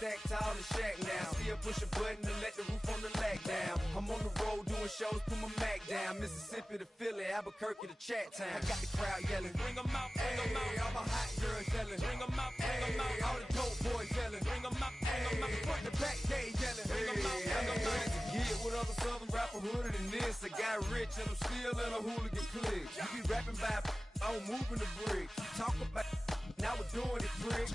stack tall and shack now. Still push a button to let the roof on the lag down. I'm on the road doing shows, put my Mac down. Mississippi to Philly, Albuquerque to Chat Town. I got the crowd yelling, bring them out, bring them out. All my hot girls yelling, bring them out, bring them out. All the dope boys yelling, bring them out, bring them out. Front to back, they yelling, bring them out, bring them out. Get with other southern rapper hooded than this. I got rich and I'm still in a hooligan clique. You be rapping by I'm moving the bricks. Talk about now we're doing it, prick.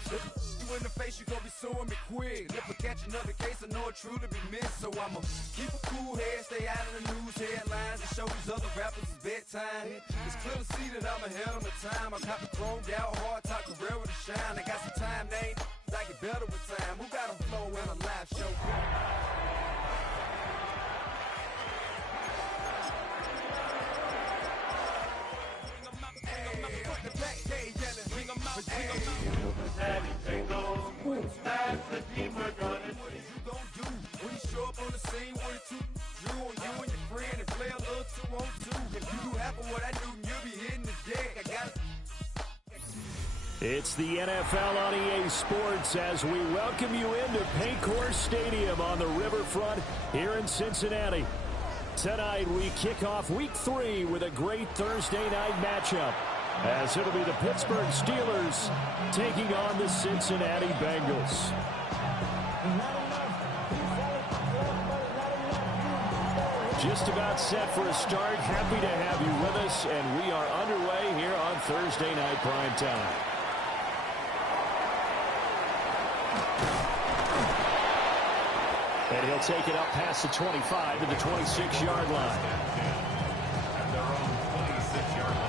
You in the face, you gon' be suing me quick. If I catch another case, I know it truly be missed. So I'ma keep a cool head, stay out of the news headlines, and show these other rappers it's bedtime. It's clear to see that I'm ahead of my time. I got the chromed out, hard talk, career with a shine. I got some time, name, I get better with time. Who got a flow in a live show? Daddy bengals, that's the team we're running. What is you gon' do when you show up on the scene with a two drew on you and your friend and play a little 2-on-2? If you do half of what I do, you'll be hitting the deck. I got it. It's the NFL on EA Sports as we welcome you into Paycor Stadium on the riverfront here in Cincinnati. Tonight we kick off Week 3 with a great Thursday night matchup, as it'll be the Pittsburgh Steelers taking on the Cincinnati Bengals. Just about set for a start. Happy to have you with us, and we are underway here on Thursday Night Prime Time. And he'll take it up past the 25 to the 26-yard line. At their own 26-yard line.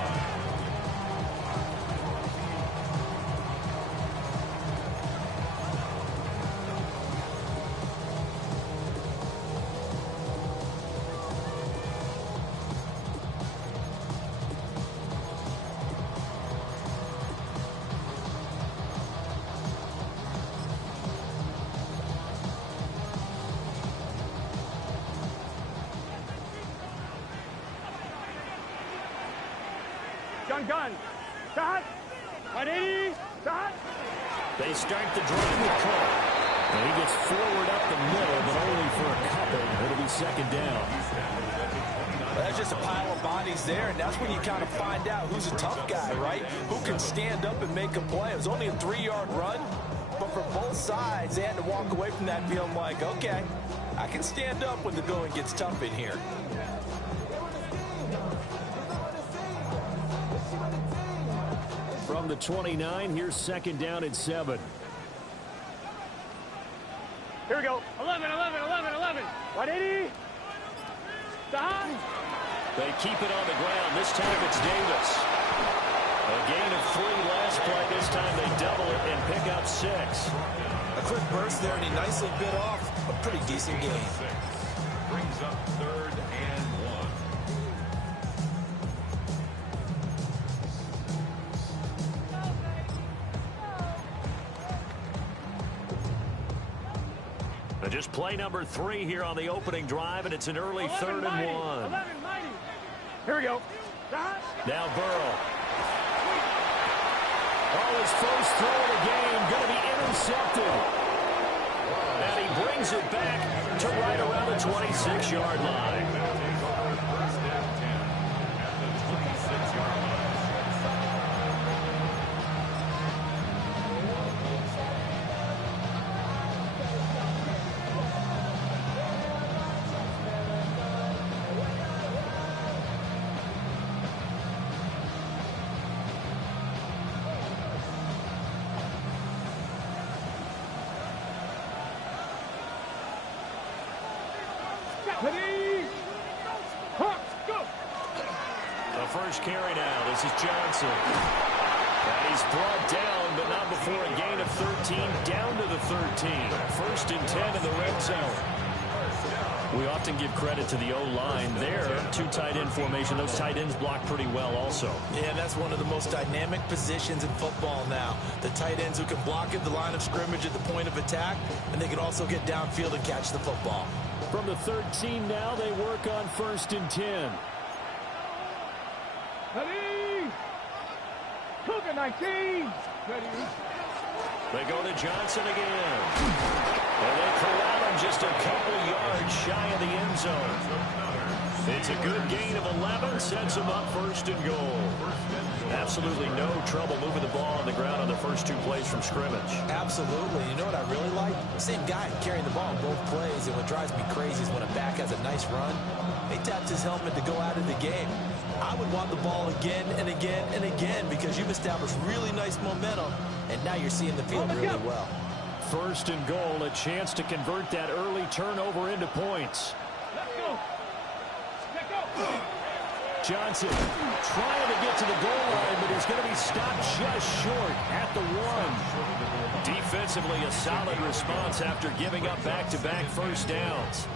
Gun. Start. 180. Start. They start the drive with Cole. And he gets forward up the middle, but only for a couple. It'll be second down. Well, there's just a pile of bodies there, and that's when you kind of find out who's a tough guy, right? Who can stand up and make a play. It was only a 3-yard run, but for both sides, they had to walk away from that feeling like, okay, I can stand up when the going gets tough in here. From the 29, here's second down and 7. Here we go. 11. 180. Stop. They keep it on the ground. This time it's Davis. A gain of 3 last play. This time they double it and pick up 6. A quick burst there, and he nicely bit off a pretty decent gain. Brings up 3rd and 1. Just play number 3 here on the opening drive, and it's an early 3rd and 1. Here we go. Stop. Now Burrow. Oh, his first throw of the game going to be intercepted. And he brings it back to right around the 26-yard line. First and 10 at the 26-yard line. The first carry now. This is Johnson. And he's brought down, but not before a gain of 13, down to the 13. First and 10 in the red zone. We often give credit to the O-line there. 2 tight end formation. Those tight ends block pretty well also. Yeah, that's one of the most dynamic positions in football now. The tight ends who can block at the line of scrimmage at the point of attack, and they can also get downfield and catch the football. From the 13 now, they work on first and 10. Ready. Cougar 19. Ready. They go to Johnson again. just a couple yards shy of the end zone. It's a good gain of 11, sets him up first and goal. Absolutely no trouble moving the ball on the ground on the first 2 plays from scrimmage. Absolutely. You know what I really like? Same guy carrying the ball in both plays, and what drives me crazy is when a back has a nice run, he taps his helmet to go out of the game. I would want the ball again and again and again because you've established really nice momentum, and now you're seeing the field really well. First and goal, a chance to convert that early turnover into points. Let's go. Let's go. Johnson trying to get to the goal line, but he's going to be stopped just short at the 1. Defensively, a solid response after giving up back-to-back first downs.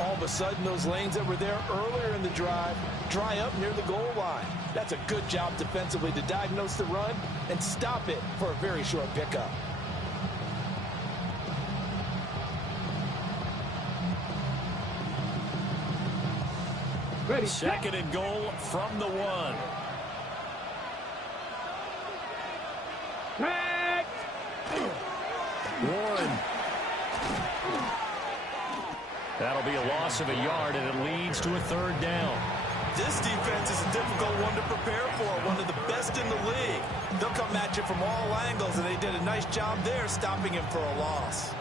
All of a sudden, those lanes that were there earlier in the drive dry up near the goal line. That's a good job defensively to diagnose the run and stop it for a very short pickup. Ready. Second and goal from the 1. Back. Warren. That'll be a loss of a yard, and it leads to a 3rd down. This defense is a difficult one to prepare for, one of the best in the league. They'll come at you from all angles, and they did a nice job there stopping him for a loss.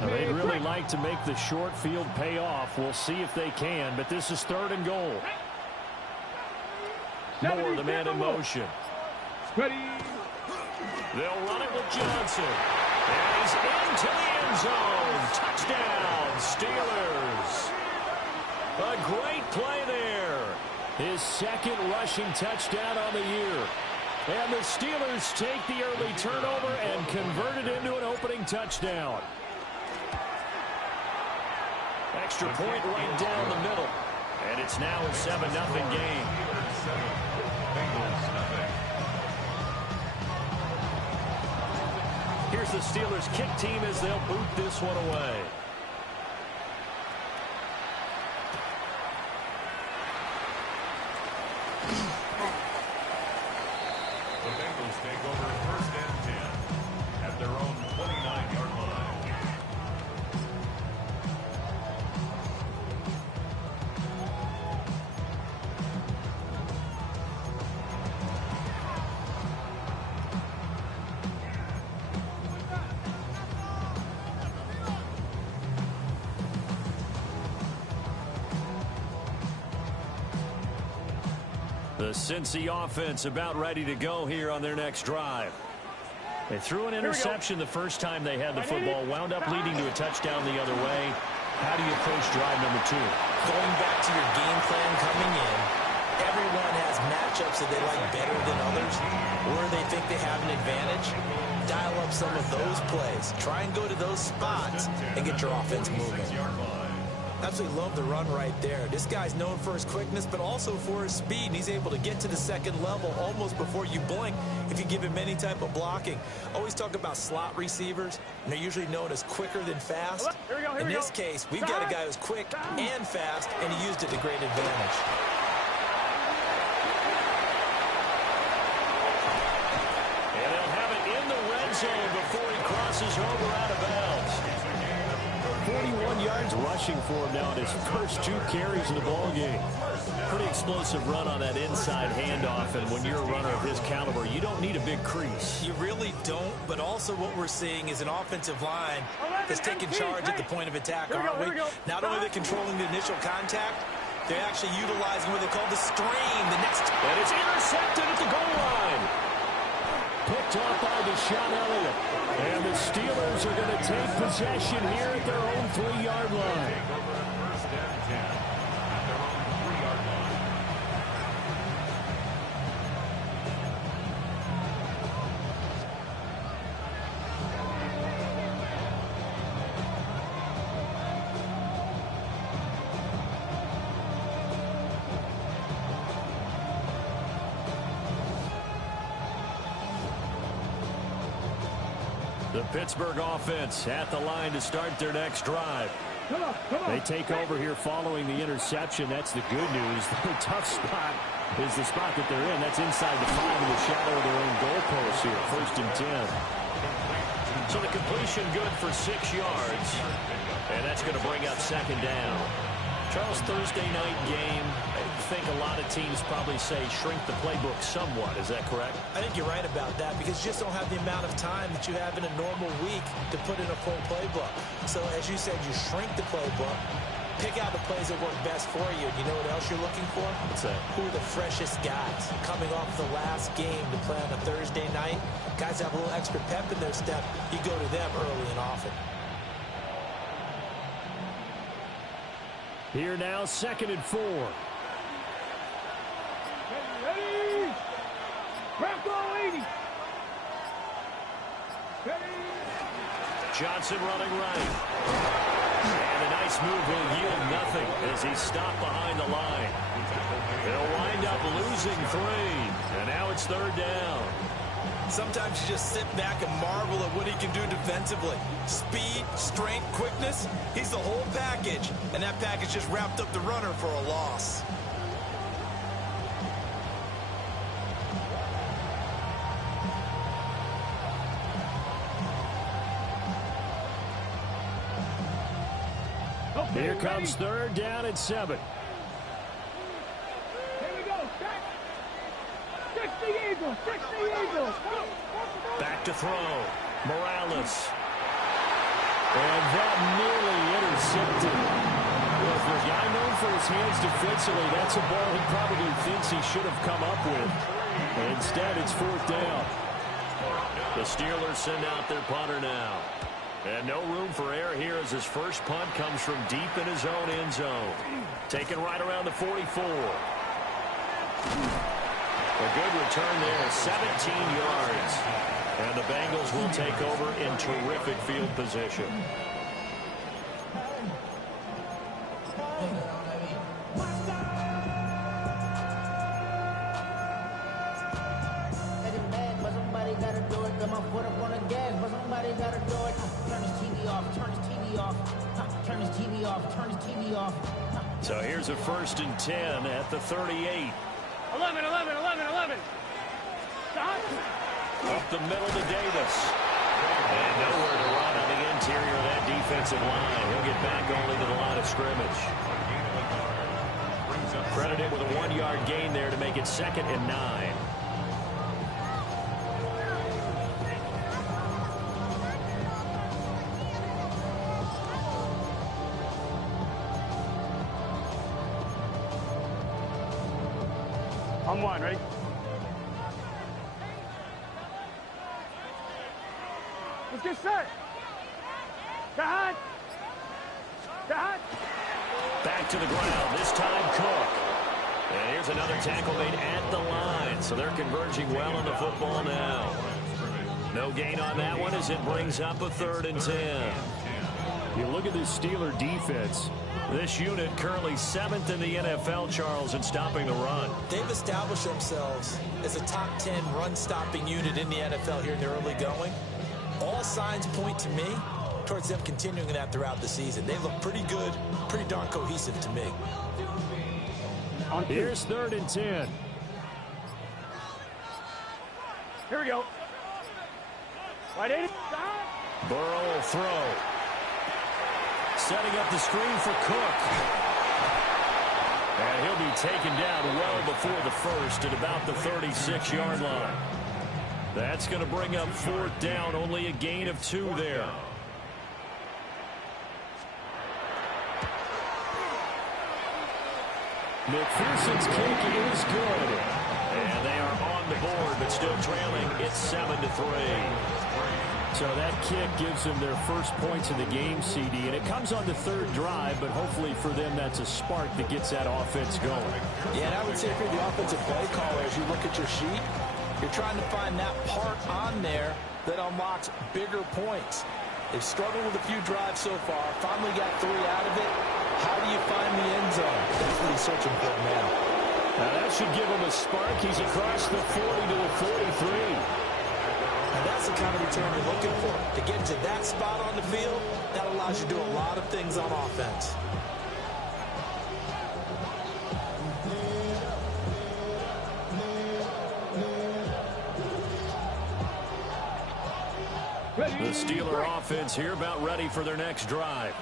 They'd really like to make the short field pay off. We'll see if they can, but this is 3rd and goal. Moore, the man in motion. Ready. They'll run it with Johnson. And he's into the end zone. Touchdown, Steelers. A great play there. His 2nd rushing touchdown on the year. And the Steelers take the early turnover and convert it into an opening touchdown. Extra point right down the middle. And it's now a 7-0 game. Here's the Steelers kick team as they'll boot this one away. The Bengals take over 1st and 10 at their own 29-yard line. The Cincy offense about ready to go here on their next drive. They threw an interception the first time they had the football, wound up leading to a touchdown the other way. How do you approach drive number 2? Going back to your game plan coming in, everyone has matchups that they like better than others, or they think they have an advantage. Dial up some of those plays. Try and go to those spots and get your offense moving. Absolutely love the run right there. This guy's known for his quickness, but also for his speed. And he's able to get to the 2nd level almost before you blink if you give him any type of blocking. Always talk about slot receivers, and they're usually known as quicker than fast. In this case, we've got a guy who's quick and fast, and he used it to great advantage. And they'll have it in the red zone before he crosses over out of bounds. 41 yards rushing for him now in his first 2 carries in the ball game. Pretty explosive run on that inside handoff, and when you're a runner of his caliber, you don't need a big crease. You really don't, but also what we're seeing is an offensive line that's taking charge at the point of attack, aren't we? Not only are they controlling the initial contact, they're actually utilizing what they call the stream. And it's intercepted at the goal line. Picked off by Deshaun Elliott. And the Steelers are going to take possession here at their own 3-yard line. Take over 1st and 10 at their own 3-yard line. The Pittsburgh offense at the line to start their next drive. They take over here following the interception. That's the good news. The tough spot is the spot that they're in. That's inside the 5 in the shadow of their own goalpost here. 1st and 10. So the completion good for 6 yards. And that's going to bring up 2nd down. Charles, Thursday night game, I think a lot of teams probably say shrink the playbook somewhat. Is that correct? I think you're right about that because you just don't have the amount of time that you have in a normal week to put in a full playbook. So as you said, you shrink the playbook, pick out the plays that work best for you. You know what else you're looking for? What's that? Who are the freshest guys coming off the last game to play on a Thursday night? Guys have a little extra pep in their step. You go to them early and often. Here now, 2nd and 4. Ready! Bronco 80! Ready! Johnson running right. And a nice move will yield nothing as he's stopped behind the line. They'll wind up losing 3. And now it's 3rd down. Sometimes you just sit back and marvel at what he can do defensively. Speed, strength, quickness, he's the whole package. And that package just wrapped up the runner for a loss. Okay, Here comes 3rd down and 7. Here we go. 60 Eagles. 60 Eagles. Back to throw. Morales. And that nearly intercepted. Well, for a guy known for his hands defensively, that's a ball he probably thinks he should have come up with. Instead, it's 4th down. The Steelers send out their punter now. And no room for error here as his first punt comes from deep in his own end zone. Taken right around the 44. A good return there, 17 yards. And the Bengals will take over in terrific field position. But somebody gotta do it. Got my foot up on the gas, but somebody gotta do it. Turn this TV off, turn this TV off. Turn this TV off, turn this TV off. So here's a 1st and 10 at the 38. 11. Stop. Up the middle to Davis. And nowhere to run on the interior of that defensive line. He'll get back only to the line of scrimmage. Credited with a 1-yard gain there to make it 2nd and 9. On 1, ready? Let's get set. Behind. Back to the ground. This time Cook. And here's another tackle made at the line. So they're converging well on the football now. No gain on that one as it brings up a 3rd and 10. You look at this Steeler defense. This unit currently 7th in the NFL, Charles, in stopping the run. They've established themselves as a top 10 run-stopping unit in the NFL here in the early going. All signs point to me towards them continuing that throughout the season. They look pretty good, pretty darn cohesive to me. Here's 3rd and 10. Here we go. Right in. Burrow will throw. Setting up the screen for Cook. And he'll be taken down well before the first at about the 36-yard line. That's going to bring up 4th down, only a gain of 2 there. McPherson's kick is good. And they are on the board, but still trailing. It's 7-3. So that kick gives them their first points in the game, CD, and it comes on the 3rd drive, but hopefully for them that's a spark that gets that offense going. Yeah, and I would say if you're the offensive play caller, as you look at your sheet, you're trying to find that part on there that unlocks bigger points. They've struggled with a few drives so far, finally got 3 out of it. How do you find the end zone? That's what he's searching for now. Now that should give him a spark. He's across the 40 to the 43. And that's the kind of return you're looking for. To get to that spot on the field, that allows you to do a lot of things on offense. The Steeler offense here about ready for their next drive.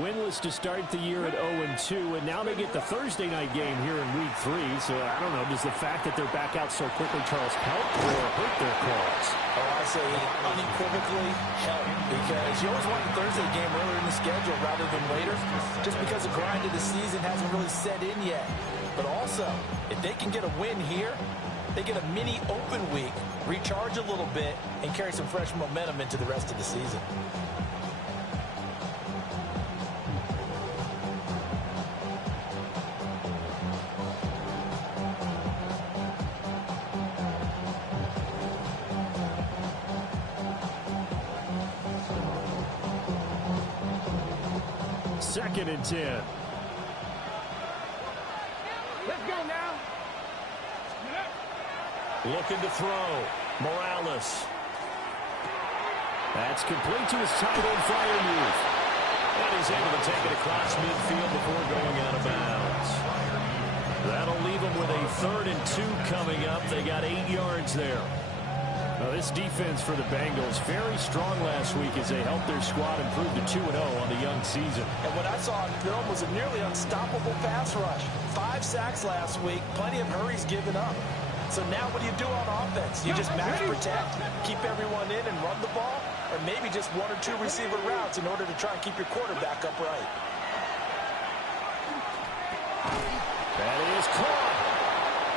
Winless to start the year at 0-2, and now they get the Thursday night game here in Week 3. So, I don't know, does the fact that they're back out so quickly, Charles, help or hurt their cause? Oh, I say unequivocally help, because you always want the Thursday game earlier in the schedule rather than later, just because the grind of the season hasn't really set in yet. But also, if they can get a win here, they get a mini open week, recharge a little bit, and carry some fresh momentum into the rest of the season. Second and 10. Let's go now. Looking to throw. Morales. That's complete to his tight end, Freiermuth. And he's able to take it across midfield before going out of bounds. That'll leave them with a 3rd and 2 coming up. They got 8 yards there. Now, this defense for the Bengals, very strong last week as they helped their squad improve to 2-0 on the young season. And what I saw on film was a nearly unstoppable pass rush. 5 sacks last week, plenty of hurries given up. So now what do you do on offense? You just match protect, keep everyone in and run the ball, or maybe just 1 or 2 receiver routes in order to try and keep your quarterback upright. That is caught.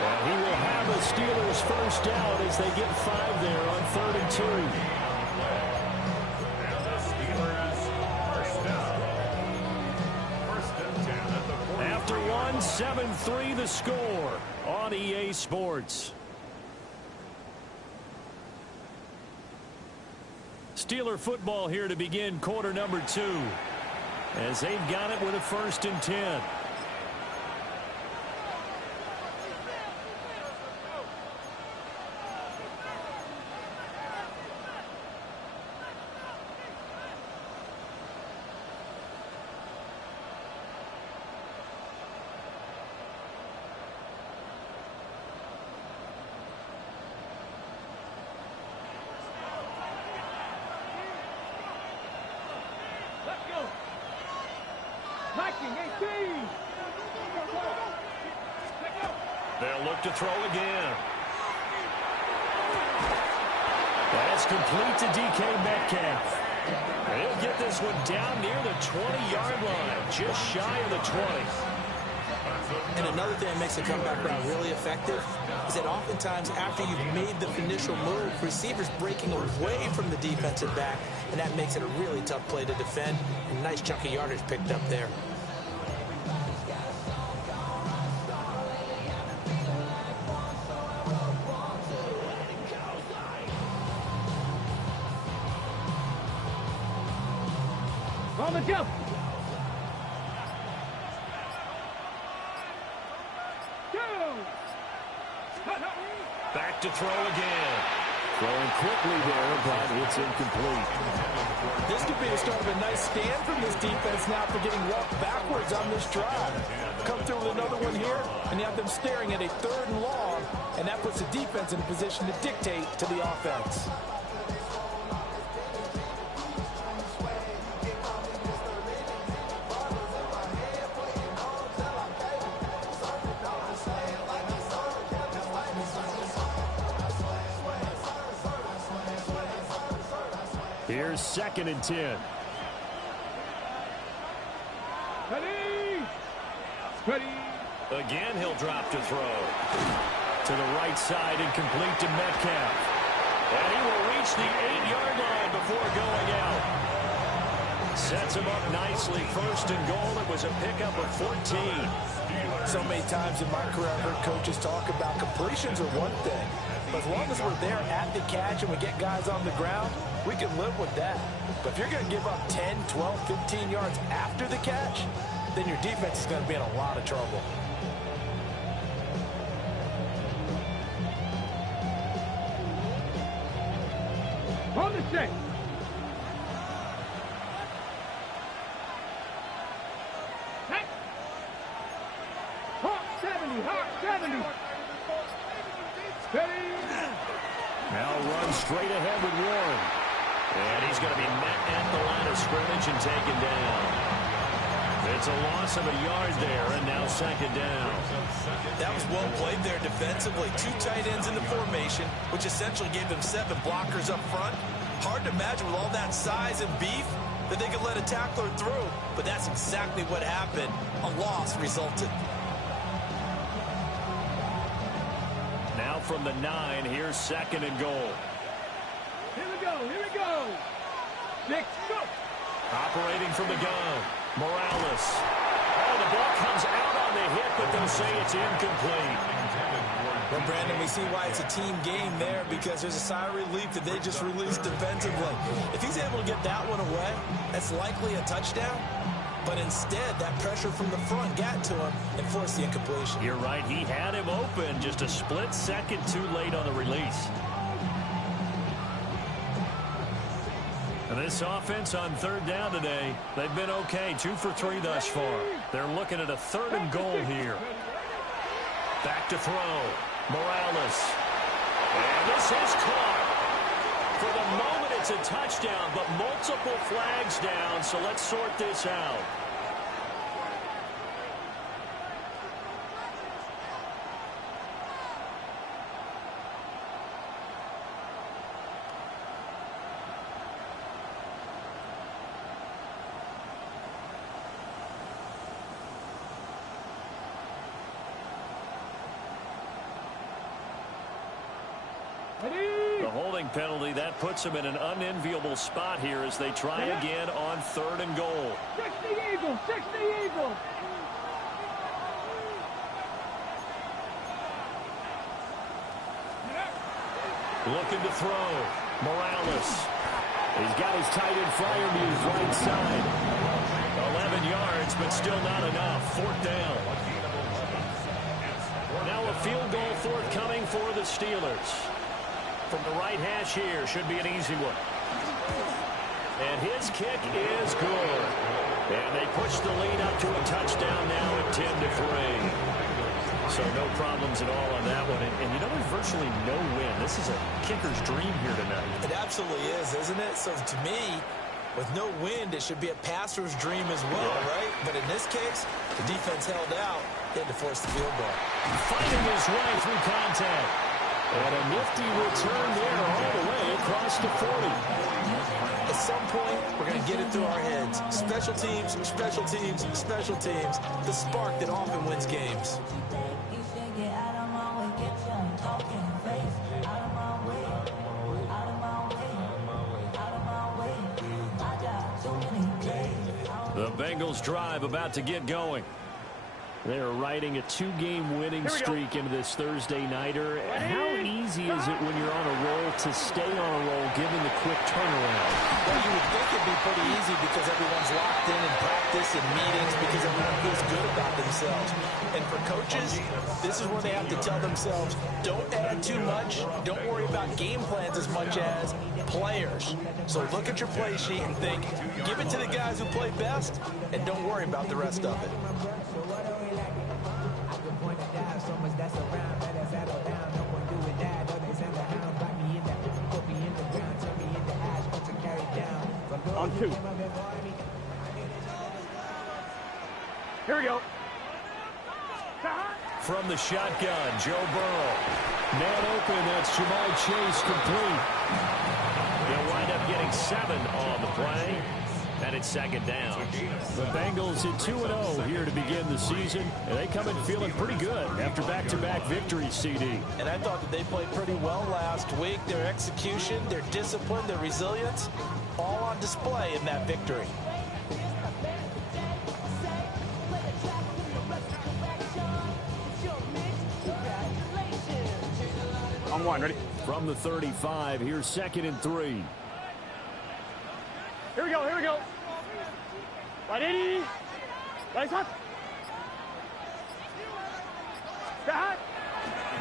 And he will have the Steelers first down as they get 5 there on 3rd and 2. And the Steelers first down. 1st and 10 at the 40. After 1, 7-3 the score on EA Sports. Steeler football here to begin quarter number 2 as they've got it with a 1st and 10. They'll look to throw again. That's complete to DK Metcalf. He'll get this one down near the 20-yard line, just shy of the 20. And another thing that makes the comeback route really effective is that oftentimes after you've made the initial move, receivers breaking away from the defensive back, and that makes it a really tough play to defend. And a nice chunk of yardage picked up there. On the jump. Back to throw again. Throwing quickly there, but it's incomplete. This could be the start of a nice stand from this defense now for getting walked backwards on this drive. Come through with another one here, and you have them staring at a 3rd and long, and that puts the defense in a position to dictate to the offense. Here's 2nd and 10. Ready. Again, he'll drop to throw. To the right side and complete to Metcalf. And he will reach the 8-yard line before going out. Sets him up nicely. 1st and goal. It was a pickup of 14. So many times in my career, I've heard coaches talk about completions are one thing. But as long as we're there at the catch and we get guys on the ground, we can live with that. But if you're going to give up 10, 12, 15 yards after the catch, then your defense is going to be in a lot of trouble. set. Hey. Hawk 70, Hawk 70. Steady. Now run straight ahead with Warren. And he's going to be met at the line of scrimmage and taken down. It's a loss of a yard there, and now second down. That was well played there defensively. 2 tight ends in the formation, which essentially gave them 7 blockers up front. Hard to imagine with all that size and beef that they could let a tackler through, but that's exactly what happened. A loss resulted. Now from the 9, here's second and goal. Here we go, here we go. 6, go. Operating from the gun, Morales. Oh, the ball comes out on the hit, but they'll say it's incomplete. Well, Brandon, we see why it's a team game there, because there's a sigh of relief that they just released defensively. If he's able to get that one away, that's likely a touchdown. But instead, that pressure from the front got to him and forced the incompletion. You're right. He had him open, just a split second too late on the release. And this offense on third down today, they've been okay. 2 for 3 thus far. They're looking at a third and goal here. Back to throw. Morales. And this is caught. For the moment, it's a touchdown, but multiple flags down, so let's sort this out. The holding penalty, that puts them in an unenviable spot here as they try again on third and goal. 60 Eagles, 60 Eagles. Looking to throw. Morales. He's got his tight end flyer move right side. 11 yards, but still not enough. Fourth down. Now a field goal forthcoming for the Steelers. From the right hash here, should be an easy one. And his kick is good. And they push the lead up to a touchdown now at 10-3. So no problems at all on that one. And you know, there's virtually no win. This is a kicker's dream here tonight. It absolutely is, isn't it? So to me, with no wind, it should be a passer's dream as well, right? But in this case, the defense held out. They had to force the field goal. Fighting his way through contact. And a nifty return there all the way across the 40. At some point, we're going to get it through our heads. Special teams, special teams, special teams. The spark that often wins games. The Bengals drive about to get going. They're riding a 2-game winning streak into this Thursday nighter. How easy is it when you're on a roll to stay on a roll given the quick turnaround? Well, you would think it'd be pretty easy because everyone's locked in practice and meetings because everyone feels good about themselves. And for coaches, this is where they have to tell themselves, don't add too much. Don't worry about game plans as much as players. So look at your play sheet and think, give it to the guys who play best, and don't worry about the rest of it. On 2. Here we go. From the shotgun, Joe Burrow. Man open, that's Jamar Chase complete. He'll wind up getting 7 on the play. And it's second down. The Bengals at 2-0 here to begin the season. And they come in feeling pretty good after back-to-back victories, CD. And I thought that they played pretty well last week. Their execution, their discipline, their resilience, all on display in that victory. On 1, ready? From the 35, here's second and 3. Here we go, here we go. Ready? Ready, hot.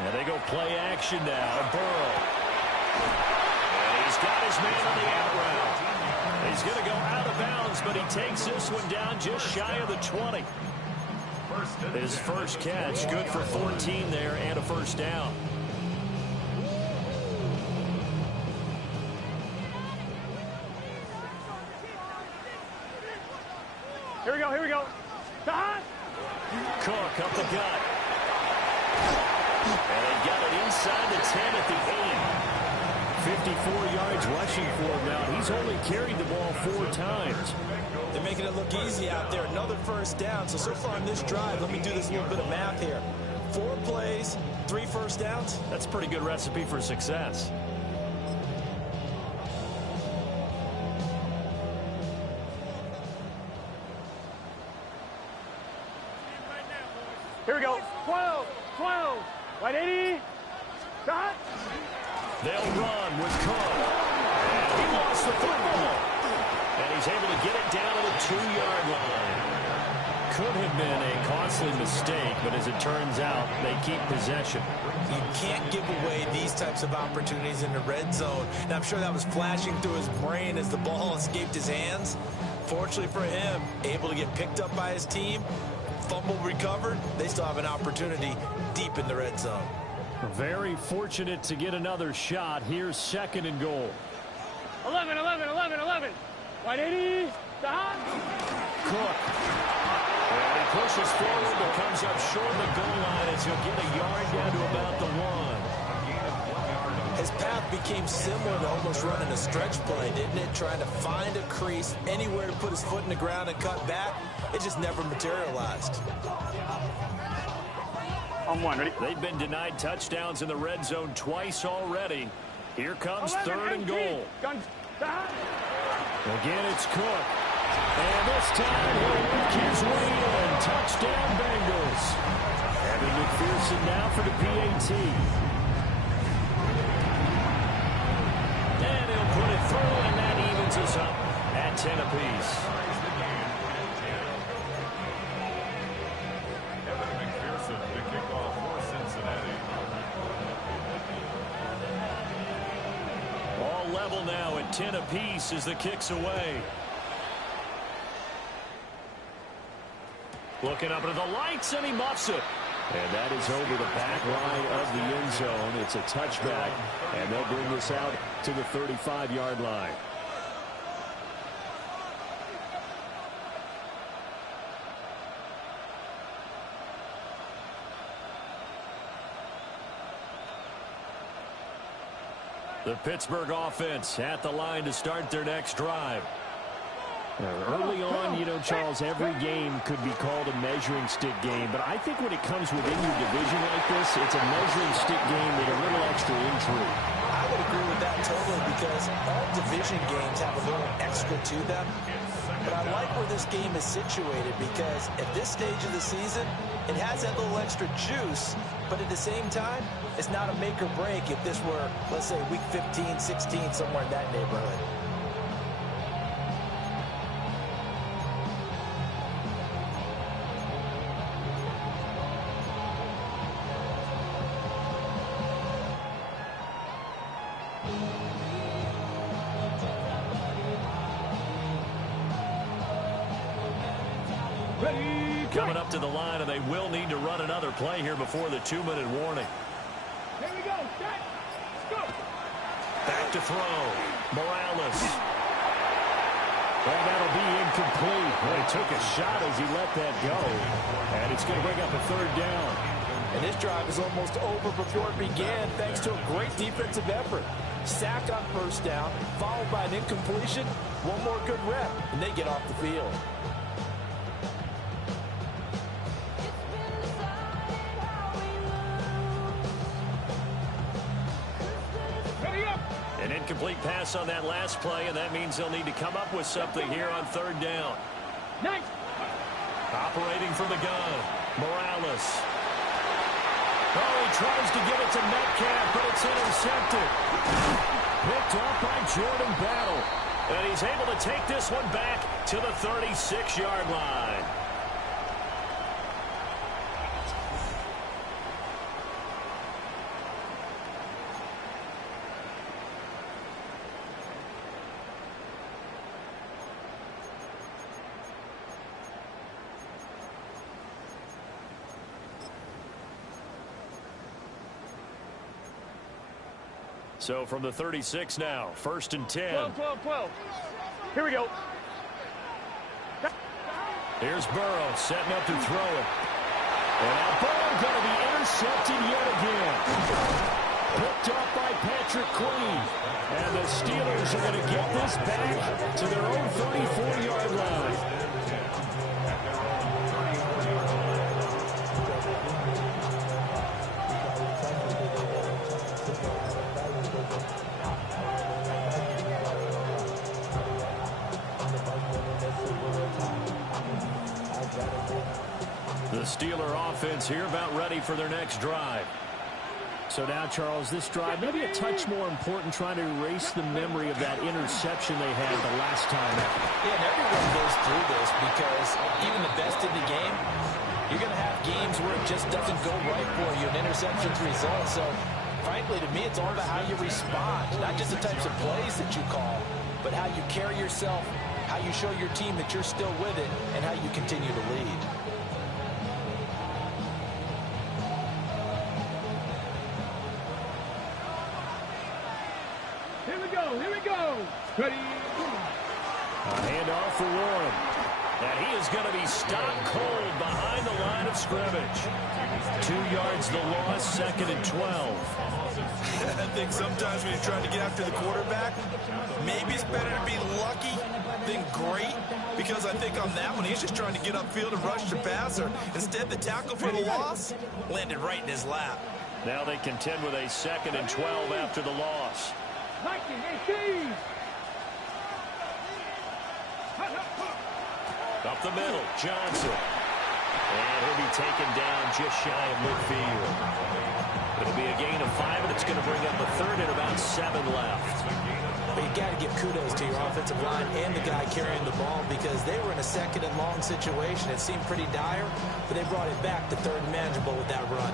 And they go play action now. Burrow. And He's got his man on the out route. He's going to go out of bounds, but he takes this one down just shy of the 20. His first catch, good for 14 there and a first down. Here we go, here we go. Cook up the gut. And they got it inside the 10 at the 8. 54 yards rushing for him now. He's only carried the ball 4 times. They're making it look easy out there. Another first down. So far on this drive, let me do this little bit of math here. 4 plays, 3 first downs. That's a pretty good recipe for success. Here we go. 12, 12. 180. Stop. They'll run with Cook. And he lost the football. And he's able to get it down to the 2-yard line. Could have been a costly mistake, but as it turns out, they keep possession. You can't give away these types of opportunities in the red zone. And I'm sure that was flashing through his brain as the ball escaped his hands. Fortunately for him, able to get picked up by his team, fumble recovered, they still have an opportunity deep in the red zone. Very fortunate to get another shot. Here's 2nd and goal. 11, 11, 11, 11. 180. Stop. Cook. And he pushes forward but comes up short of the goal line as he'll get a yard down to about the 1. His path became similar to almost running a stretch play, didn't it? Trying to find a crease, anywhere to put his foot in the ground and cut back. It just never materialized. On 1, ready? They've been denied touchdowns in the red zone twice already. Here comes 3rd and goal. Guns. Stop. Again, it's Cook. And this time he'll work his way in. Touchdown, Bengals. Evan McPherson now for the PAT. And he'll put it through, and that evens us up at 10 apiece. Evan McPherson, the kickoff for Cincinnati. All level now at 10 apiece as the kick's away. Looking up into the lights, and he muffs it. And that is over the back line of the end zone. It's a touchback, and they'll bring this out to the 35-yard line. The Pittsburgh offense at the line to start their next drive. Early on, you know, Charles, every game could be called a measuring stick game. But I think when it comes within your division like this, it's a measuring stick game with a little extra intrigue. I would agree with that totally because all division games have a little extra to them. But I like where this game is situated because at this stage of the season, it has that little extra juice. But at the same time, it's not a make or break if this were, let's say, week 15, 16, somewhere in that neighborhood. Coming up to the line, and they will need to run another play here before the 2-minute warning. Here we go. Let's go. Back to throw. Morales. And that'll be incomplete. Well, he took a shot as he let that go. And it's going to bring up a 3rd down. And this drive is almost over before it began thanks to a great defensive effort. Sack on 1st down, followed by an incompletion. One more good rep, and they get off the field. An incomplete pass on that last play, and that means they'll need to come up with something here on 3rd down. Nice. Operating from the gun, Morales. Oh, he tries to give it to Metcalf, but it's intercepted. Picked off by Jordan Battle. And he's able to take this one back to the 36-yard line. So from the 36 now, 1st and 10. 12. Here we go. Here's Burrow setting up to throw it. And now Burrow going to be intercepted yet again. Picked up by Patrick Queen. And the Steelers are going to get this back to their own 34-yard line. The Steeler offense here about ready for their next drive. So now, Charles, this drive maybe a touch more important, trying to erase the memory of that interception they had the last time. Yeah, and everyone goes through this because even the best in the game, you're going to have games where it just doesn't go right for you, and interceptions result. So, frankly, to me, it's all about how you respond, not just the types of plays that you call, but how you carry yourself, how you show your team that you're still with it, and how you continue to lead. Here we go. Ready. A handoff for Warren. And he is going to be stopped cold behind the line of scrimmage. 2 yards the loss, 2nd and 12. I think sometimes when you're trying to get after the quarterback, maybe it's better to be lucky than great, because I think on that one, he's just trying to get upfield and rush the passer. Instead, the tackle for the loss landed right in his lap. Now they contend with a 2nd and 12 after the loss. 19-18. Up the middle, Johnson. And he'll be taken down just shy of midfield. It'll be a gain of 5, and it's going to bring up a 3rd and about 7 left. But you got to give kudos to your offensive line and the guy carrying the ball, because they were in a 2nd and long situation. It seemed pretty dire, but they brought it back to 3rd and manageable with that run.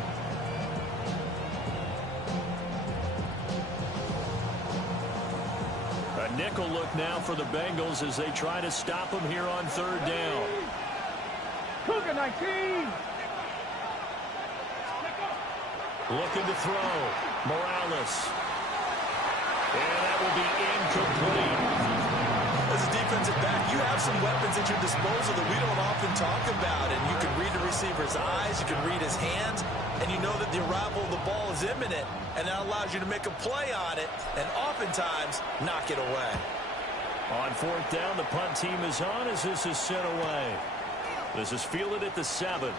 A nickel look now for the Bengals as they try to stop him here on 3rd down. Cougar 19. Looking to throw. Morales. And that will be incomplete. As a defensive back, you have some weapons at your disposal that we don't often talk about. And you can read the receiver's eyes, you can read his hands, and you know that the arrival of the ball is imminent, and that allows you to make a play on it and oftentimes knock it away. On 4th down, the punt team is on as this is sent away. This is fielded at the 7.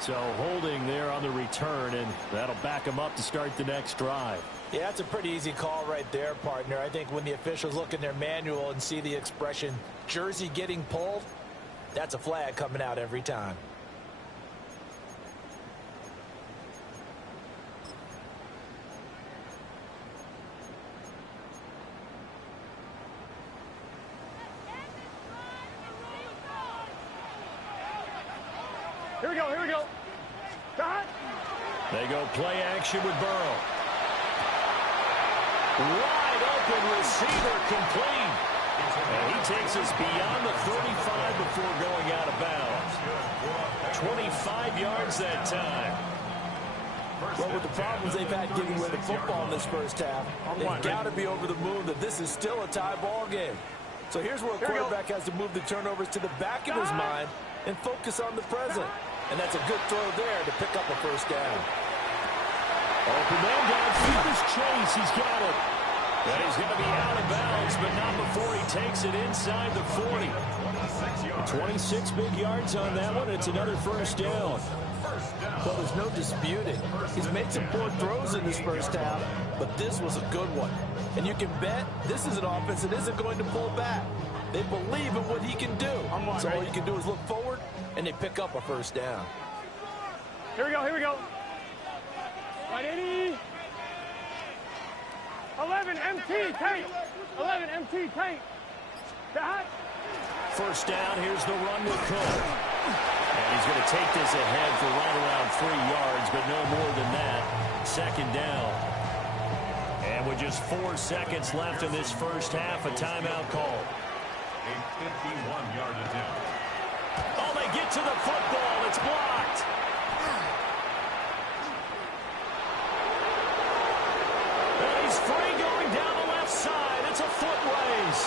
So holding there on the return, and that'll back them up to start the next drive. Yeah, that's a pretty easy call right there, partner. I think when the officials look in their manual and see the expression jersey getting pulled, that's a flag coming out every time. Here we go. Shot. They go play action with Burrow. Wide open receiver complete. And he takes us beyond the 35 before going out of bounds. 25 yards that time. Well, with the problems they've had getting away the football in this first half, they've got to be over the moon that this is still a tie ball game. So here's where a quarterback has to move the turnovers to the back of his mind and focus on the present. And that's a good throw there to pick up a 1st down. Open man downfield is Chase. He's got it. And he's going to be out of bounds, but not before he takes it inside the 40. 26 big yards on that one. It's another 1st down. Well, there's no disputing. He's made some poor throws in this first half, but this was a good one. And you can bet this is an offense that isn't going to pull back. They believe in what he can do. So all you can do is look forward, and they pick up a 1st down. Here we go. Right, 80. 11 MT tape. 11 MT tape. Shot. 1st down. Here's the run with Cook. And he's going to take this ahead for right around 3 yards, but no more than that. 2nd down. And with just 4 seconds left in this first half, a timeout call. a 51-yard attempt. Oh, they get to the football. It's blocked. And he's free going down the left side. It's a foot race.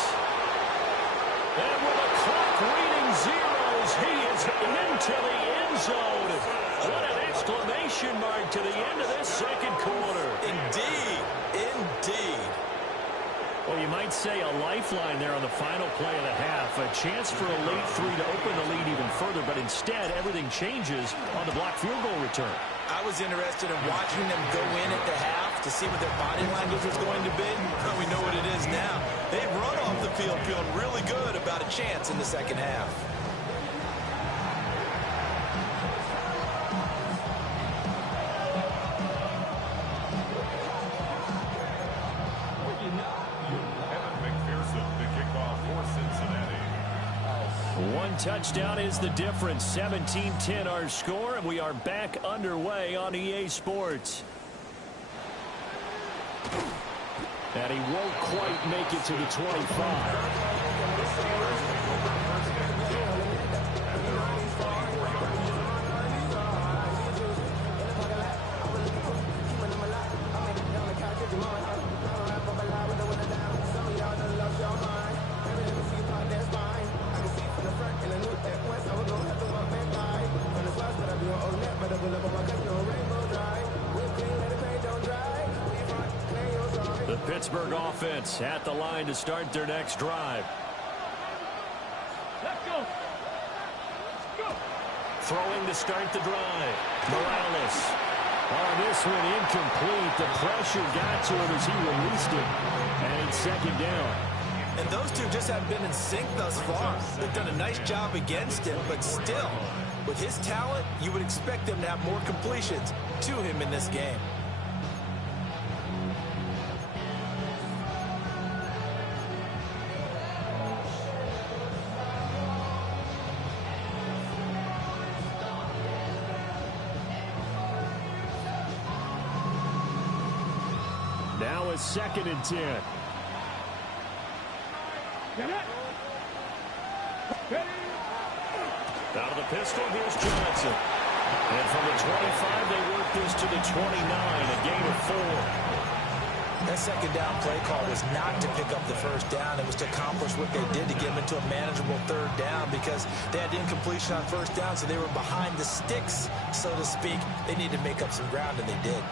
And with a clock reading zeros, he is into the end zone. What an exclamation mark to the end of this second quarter. Indeed. Indeed. Well, you might say a lifeline there on the final play of the half. A chance for a late three to open the lead even further, but instead everything changes on the blocked field goal return. I was interested in watching them go in at the half to see what their body language was going to be. We know what it is now. They've run off the field feeling really good about a chance in the second half. One touchdown is the difference. 17-10 our score, and we are back underway on EA Sports. And he won't quite make it to the 25. The Pittsburgh offense at the line to start their next drive. Let's go. Throwing to start the drive. Morales. On this one, incomplete. The pressure got to him as he released it. And it's second down. And those two just haven't been in sync thus far. They've done a nice job against him, but still, with his talent, you would expect them to have more completions to him in this game. Now it's 2nd and 10. Out of the pistol, here's Johnson. And from the 25, they work this to the 29, a gain of 4. That second down play call was not to pick up the first down. It was to accomplish what they did to get them into a manageable third down because they had incompletion on first down, so they were behind the sticks, so to speak. They needed to make up some ground, and they did.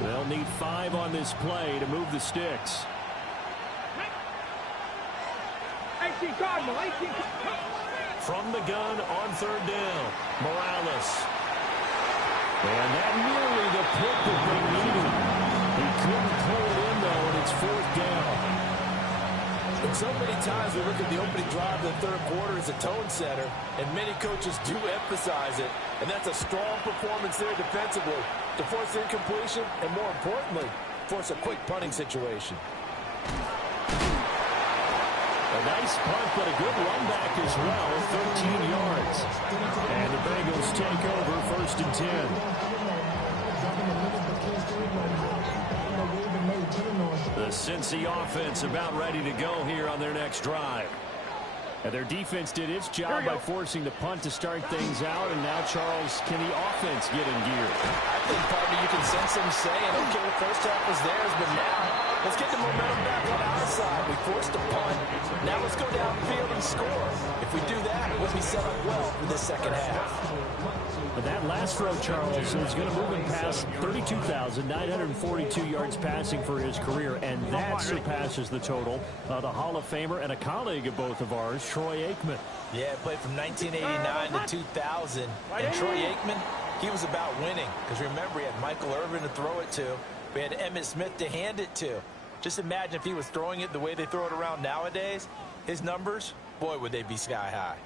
They'll need 5 on this play to move the sticks. 18 Cardinal, 18. From the gun on third down, Morales. And that nearly the pick that they needed. He couldn't pull it in, though, and it's 4th down. And so many times we look at the opening drive of the third quarter as a tone setter, and many coaches do emphasize it, and that's a strong performance there defensively to force incompletion and, more importantly, force a quick punting situation. A nice punt, but a good run back as well, 13 yards. And the Bengals take over 1st and 10. The Cincy offense about ready to go here on their next drive. And their defense did its job by forcing the punt to start things out. And now, Charles, can the offense get in gear? I think partly you can sense them saying, okay, the first half was theirs, but now let's get the momentum back on our side. We forced a punt. Now let's go downfield and score. If we do that, we'll be set up well for the second half. But that last throw, Charles, is going to move him past 32,942 yards passing for his career, and that surpasses the total of the Hall of Famer and a colleague of both of ours, Troy Aikman. Yeah, played from 1989 to 2000. And Troy Aikman, he was about winning. Because remember, he had Michael Irvin to throw it to. We had Emmitt Smith to hand it to. Just imagine if he was throwing it the way they throw it around nowadays. His numbers, boy, would they be sky high.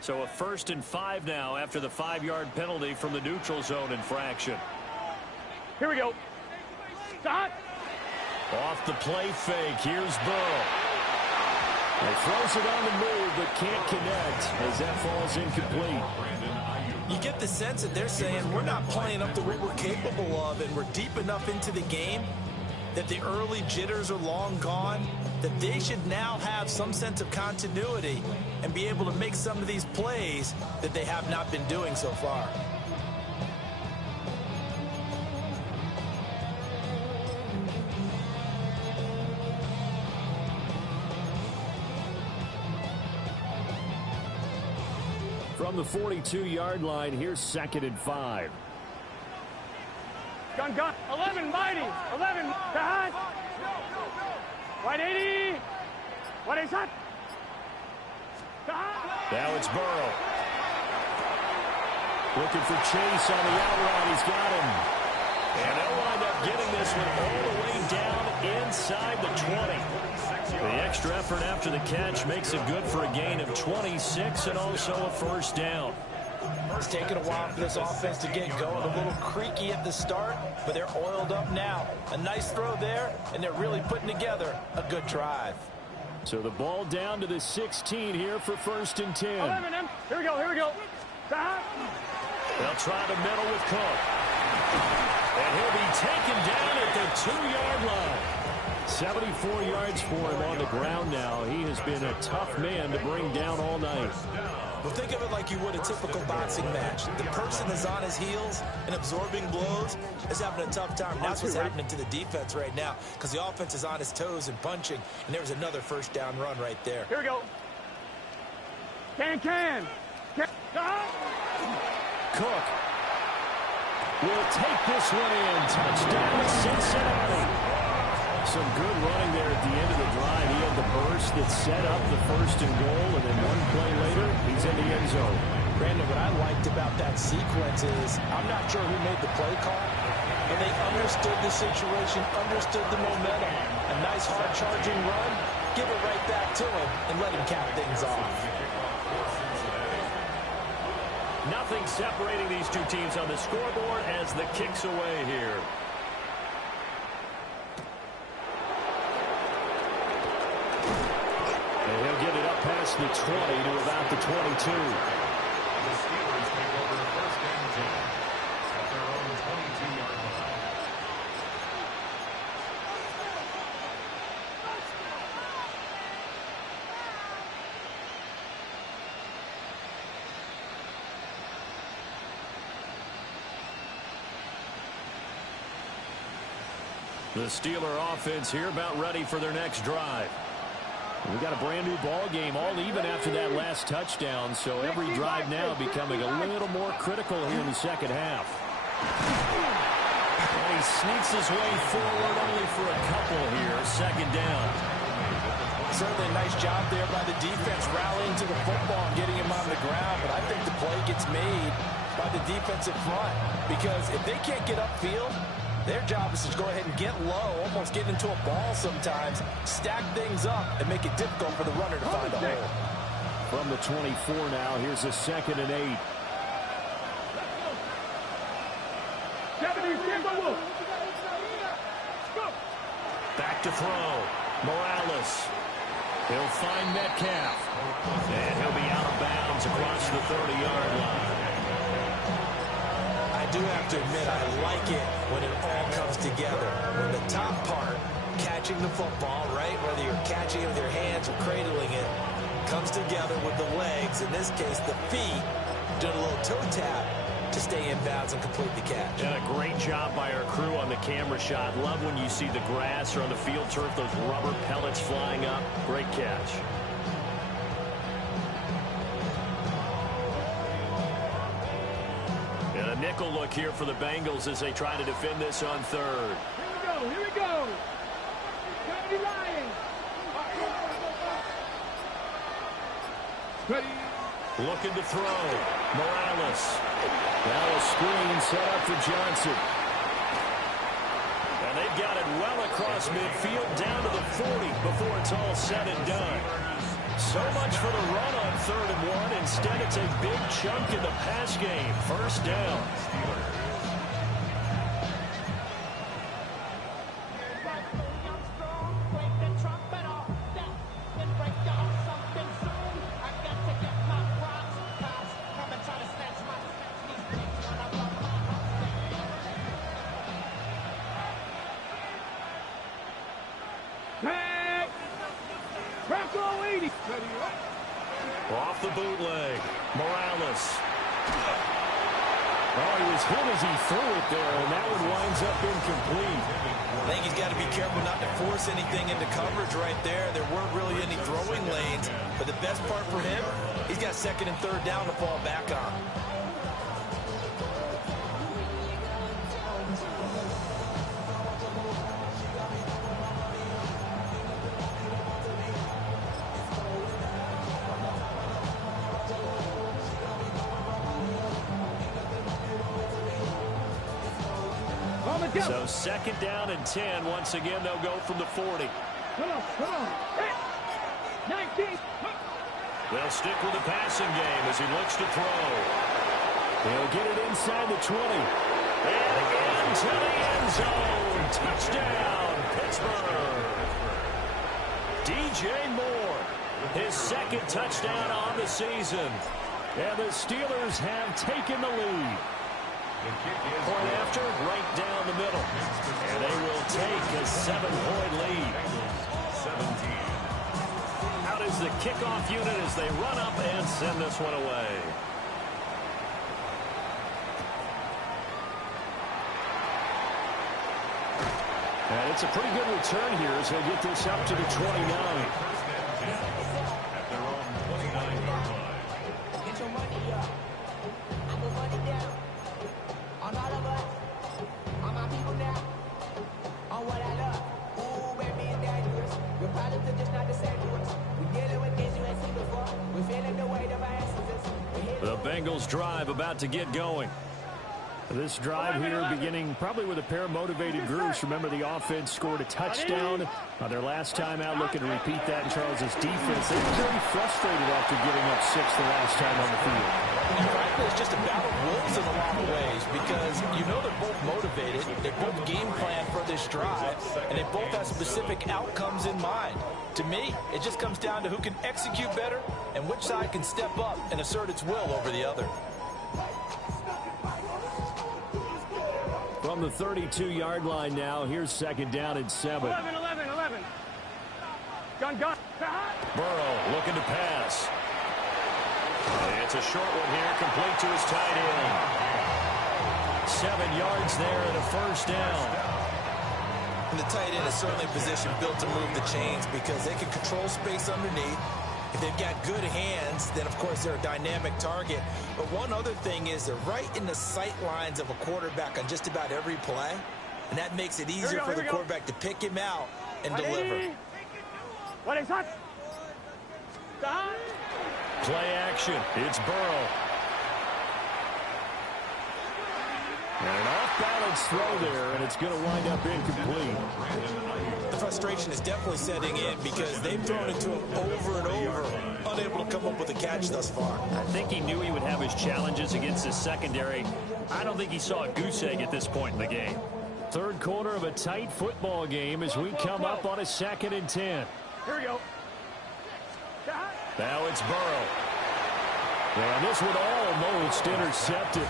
So a 1st and 5 now after the 5-yard penalty from the neutral zone infraction. Here we go. Stop. Off the play fake. Here's Burrow. He throws it on the move, but can't connect as that falls incomplete. You get the sense that they're saying we're not playing up to what we're capable of, and we're deep enough into the game that the early jitters are long gone, that they should now have some sense of continuity and be able to make some of these plays that they have not been doing so far. From the 42-yard line, here's 2nd and 5. Gun. 11, mighty. 11, behind. White 80. What is that? Now it's Burrow. Looking for Chase on the outrun. He's got him. And they'll wind up getting this one all the way down inside the 20. The extra effort after the catch makes it good for a gain of 26 and also a first down. It's taken a while for this offense to get going. A little creaky at the start, but they're oiled up now. A nice throw there, and they're really putting together a good drive. So the ball down to the 16 here for 1st and 10. 11, here we go. They'll try the middle with Cook. And he'll be taken down at the 2-yard line. 74 yards for him on the ground now. He has been a tough man to bring down all night. Well, think of it like you would a typical boxing match. The person is on his heels and absorbing blows is having a tough time. That's what's happening to the defense right now because the offense is on his toes and punching, and there's another first down run right there. Here we go. Can. Cook will take this one in. Touchdown, Cincinnati. Some good running there at the end of the drive. He had the burst that set up the 1st and goal, and then one play later, he's in the end zone. Brandon, what I liked about that sequence is I'm not sure who made the play call, but they understood the situation, understood the momentum. A nice hard-charging run, give it right back to him, and let him cap things off. Nothing separating these two teams on the scoreboard as the kick's away here. And he'll get it up past the 20 to about the 22. The Steelers take over 1st and 10 at their own 22-yard line. The Steeler offense here about ready for their next drive. We got a brand new ball game, all even after that last touchdown, so every drive now becoming a little more critical here in the second half. And he sneaks his way forward only for a couple here, 2nd down. Certainly a nice job there by the defense rallying to the football and getting him on the ground, but I think the play gets made by the defensive front because if they can't get upfield, their job is to go ahead and get low, almost get into a ball sometimes, stack things up, and make it difficult for the runner to find a hole. From the 24 now, here's a 2nd and 8. Back to throw. Morales. He'll find Metcalf. And he'll be out of bounds across the 30-yard line. I do have to admit, I like it when it all comes together. When the top part, catching the football, right, whether you're catching it with your hands or cradling it, comes together with the legs, in this case the feet, doing a little toe tap to stay in bounds and complete the catch. And a great job by our crew on the camera shot. Love when you see the grass or on the field turf, those rubber pellets flying up. Great catch. Nickel look here for the Bengals as they try to defend this on 3rd. Here we go. Looking to throw. Morales. Now a screen set up for Johnson. And they've got it well across midfield down to the 40 before it's all said and done. So much for the run on 3rd and 1. Instead, it's a big chunk in the pass game. First down. Tag. Bronco 80. Off the bootleg. Morales. Oh, he was hit as he threw it there, and that one winds up incomplete. I think he's got to be careful not to force anything into coverage right there. There weren't really any throwing lanes, but the best part for him, he's got second and third down to fall back on. So second down and 10. Once again, they'll go from the 40. Come on. Hey. 19. They'll stick with the passing game as he looks to throw. He'll get it inside the 20. And into the end zone. Touchdown, Pittsburgh. DJ Moore, his second touchdown on the season. And the Steelers have taken the lead. Point after, right down the middle. And they will take a 7-point lead. 17. Out is the kickoff unit as they run up and send this one away. And it's a pretty good return here as they get this up to the 29. At their own 29-yard line. Get your money up. I put money down. On all of us. On my people now. On what I love. Ooh, baby, it's dangerous. Your problems are just not the same to us. We're dealing with things you ain't seen before. We're feeling the weight of our essences. The Bengals drive about to get going. This drive here beginning probably with a pair of motivated groups. Remember, the offense scored a touchdown on their last time out, looking to repeat that in Charles's defense. They were very frustrated after giving up 6 the last time on the field. And frankly, it's just a battle of wills in a lot of ways because you know they're both motivated, they both game plan for this drive, and they both have specific outcomes in mind. To me, it just comes down to who can execute better and which side can step up and assert its will over the other. From the 32-yard line now, here's second down and 7. 11. Gun. Burrow looking to pass. It's a short one here, complete to his tight end. 7 yards there and a first down. And the tight end is certainly a position built to move the chains because they can control space underneath. If they've got good hands, then, of course, they're a dynamic target. But one other thing is they're right in the sight lines of a quarterback on just about every play. And that makes it easier for the quarterback to pick him out and deliver. What is that? Play action. It's Burrow. And an off-balance throw there, and it's going to wind up incomplete. The frustration is definitely setting in because they've thrown it to him over and over, unable to come up with a catch thus far. I think he knew he would have his challenges against his secondary. I don't think he saw a goose egg at this point in the game. Third quarter of a tight football game as we come up on a 2nd and 10. Here we go. Now it's Burrow. And this one almost intercepted.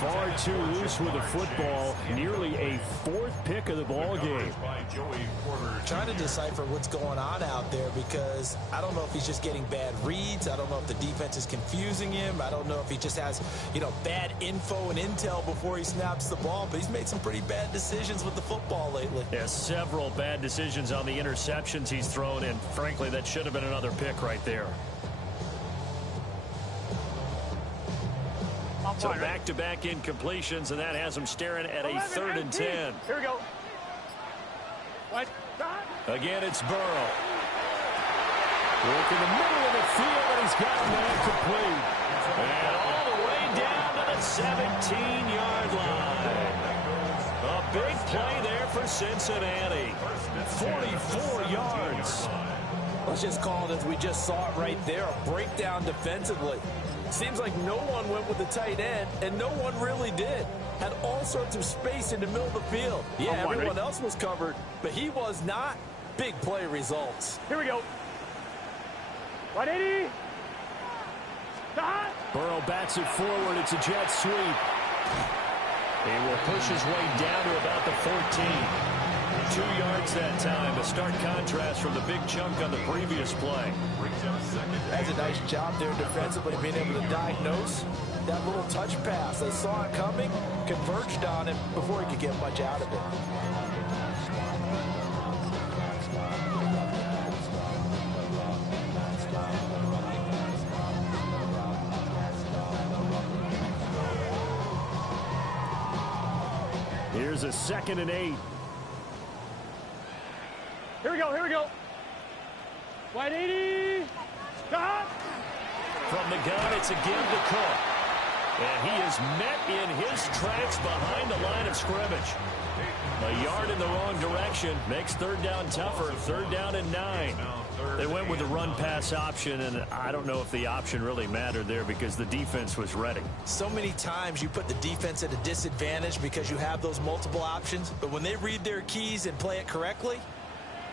Far too loose with the football. Nearly a 4th pick of the ball game. Trying to decipher what's going on out there because I don't know if he's just getting bad reads. I don't know if the defense is confusing him. I don't know if he just has, bad info and intel before he snaps the ball. But he's made some pretty bad decisions with the football lately. Yeah, several bad decisions on the interceptions he's thrown. And frankly, that should have been another pick right there. So back-to-back incompletions, and that has him staring at a 3rd and 10. Here we go. What? Again, it's Burrow. Look in the middle of the field, and he's got a man complete. And all the way down to the 17-yard line. A big play there for Cincinnati. 44 yards. Let's just call it as we just saw it right there, a breakdown defensively. Seems like no one went with the tight end, and no one really did. Had all sorts of space in the middle of the field. Yeah, everyone else was covered, but he was not. Big play results. Here we go. 180. Burrow bats it forward. It's a jet sweep. He will push his way down to about the 14. up 2 yards that time. A stark contrast from the big chunk on the previous play. That's a nice job there defensively, being able to diagnose that little touch pass. They saw it coming, converged on it before he could get much out of it. Here's a 2nd and 8. Here we go, here we go. Wide 80. Cut. From the gun, it's again to Cook. And he is met in his tracks behind the line of scrimmage. A yard in the wrong direction makes 3rd down tougher. 3rd down and 9. They went with the run-pass option, and I don't know if the option really mattered there because the defense was ready. So many times you put the defense at a disadvantage because you have those multiple options, but when they read their keys and play it correctly,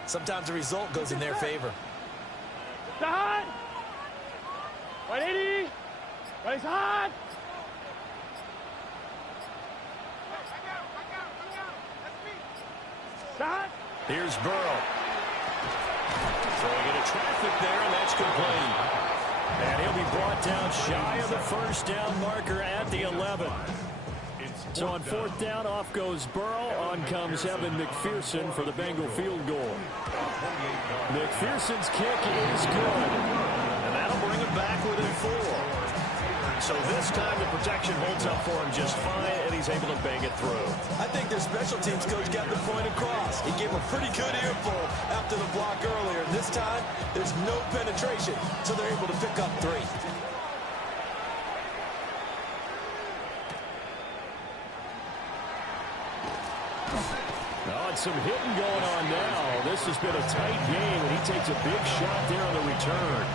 sometimes the result goes in their favor. Side. Wide 80. Right side. Side. Here's Burrow. Throwing into traffic there, and that's complete. And he'll be brought down shy of the 1st down marker at the 11. So on 4th down, off goes Burrow. On comes Evan McPherson for the Bengal field goal. McPherson's kick is good. And that'll bring him back within 4. So this time the protection holds up for him just fine, and he's able to bang it through. I think their special teams coach got the point across. He gave a pretty good earful after the block earlier. This time, there's no penetration, so they're able to pick up 3. Oh, and some hitting going on now. This has been a tight game, and he takes a big shot there on the return.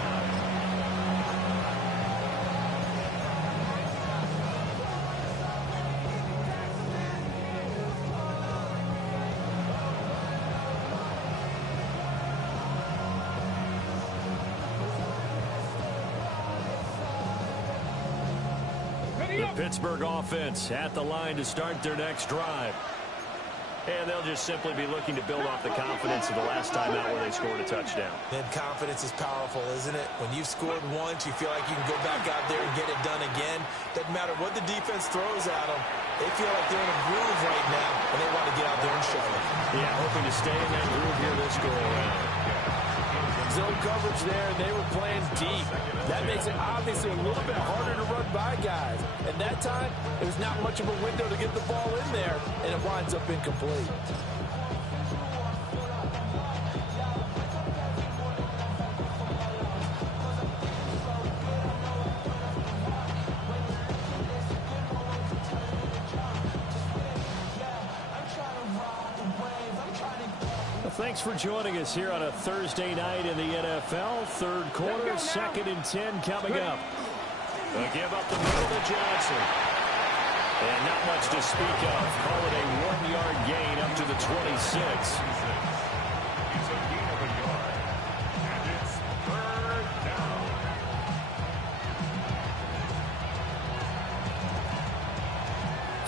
The Pittsburgh offense at the line to start their next drive. And they'll just simply be looking to build off the confidence of the last time out where they scored a touchdown. And confidence is powerful, isn't it? When you've scored once, you feel like you can go back out there and get it done again. Doesn't matter what the defense throws at them. They feel like they're in a groove right now, and they want to get out there and show it. Yeah, hoping to stay in that groove here this go-around. Zone coverage there, and they were playing deep. That makes it obviously a little bit harder to run by guys. And that time, there's not much of a window to get the ball in there, and it winds up incomplete. Thanks for joining us here on a Thursday night in the NFL. 3rd quarter, 2nd and 10 coming up. They'll give up the middle to Johnson. And not much to speak of. Call it a 1-yard gain up to the 26. It's a gain of a yard. And it's 3rd down.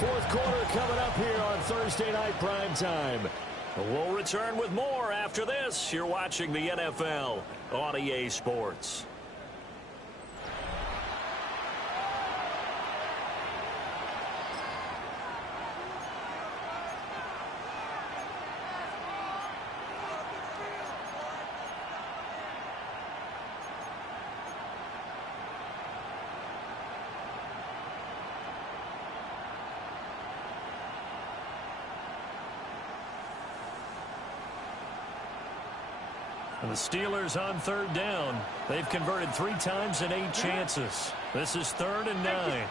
4th quarter coming up here on Thursday night primetime. We'll return with more after this. You're watching the NFL on EA Sports. And the Steelers on 3rd down. They've converted 3 times in 8 chances. This is 3rd and 9.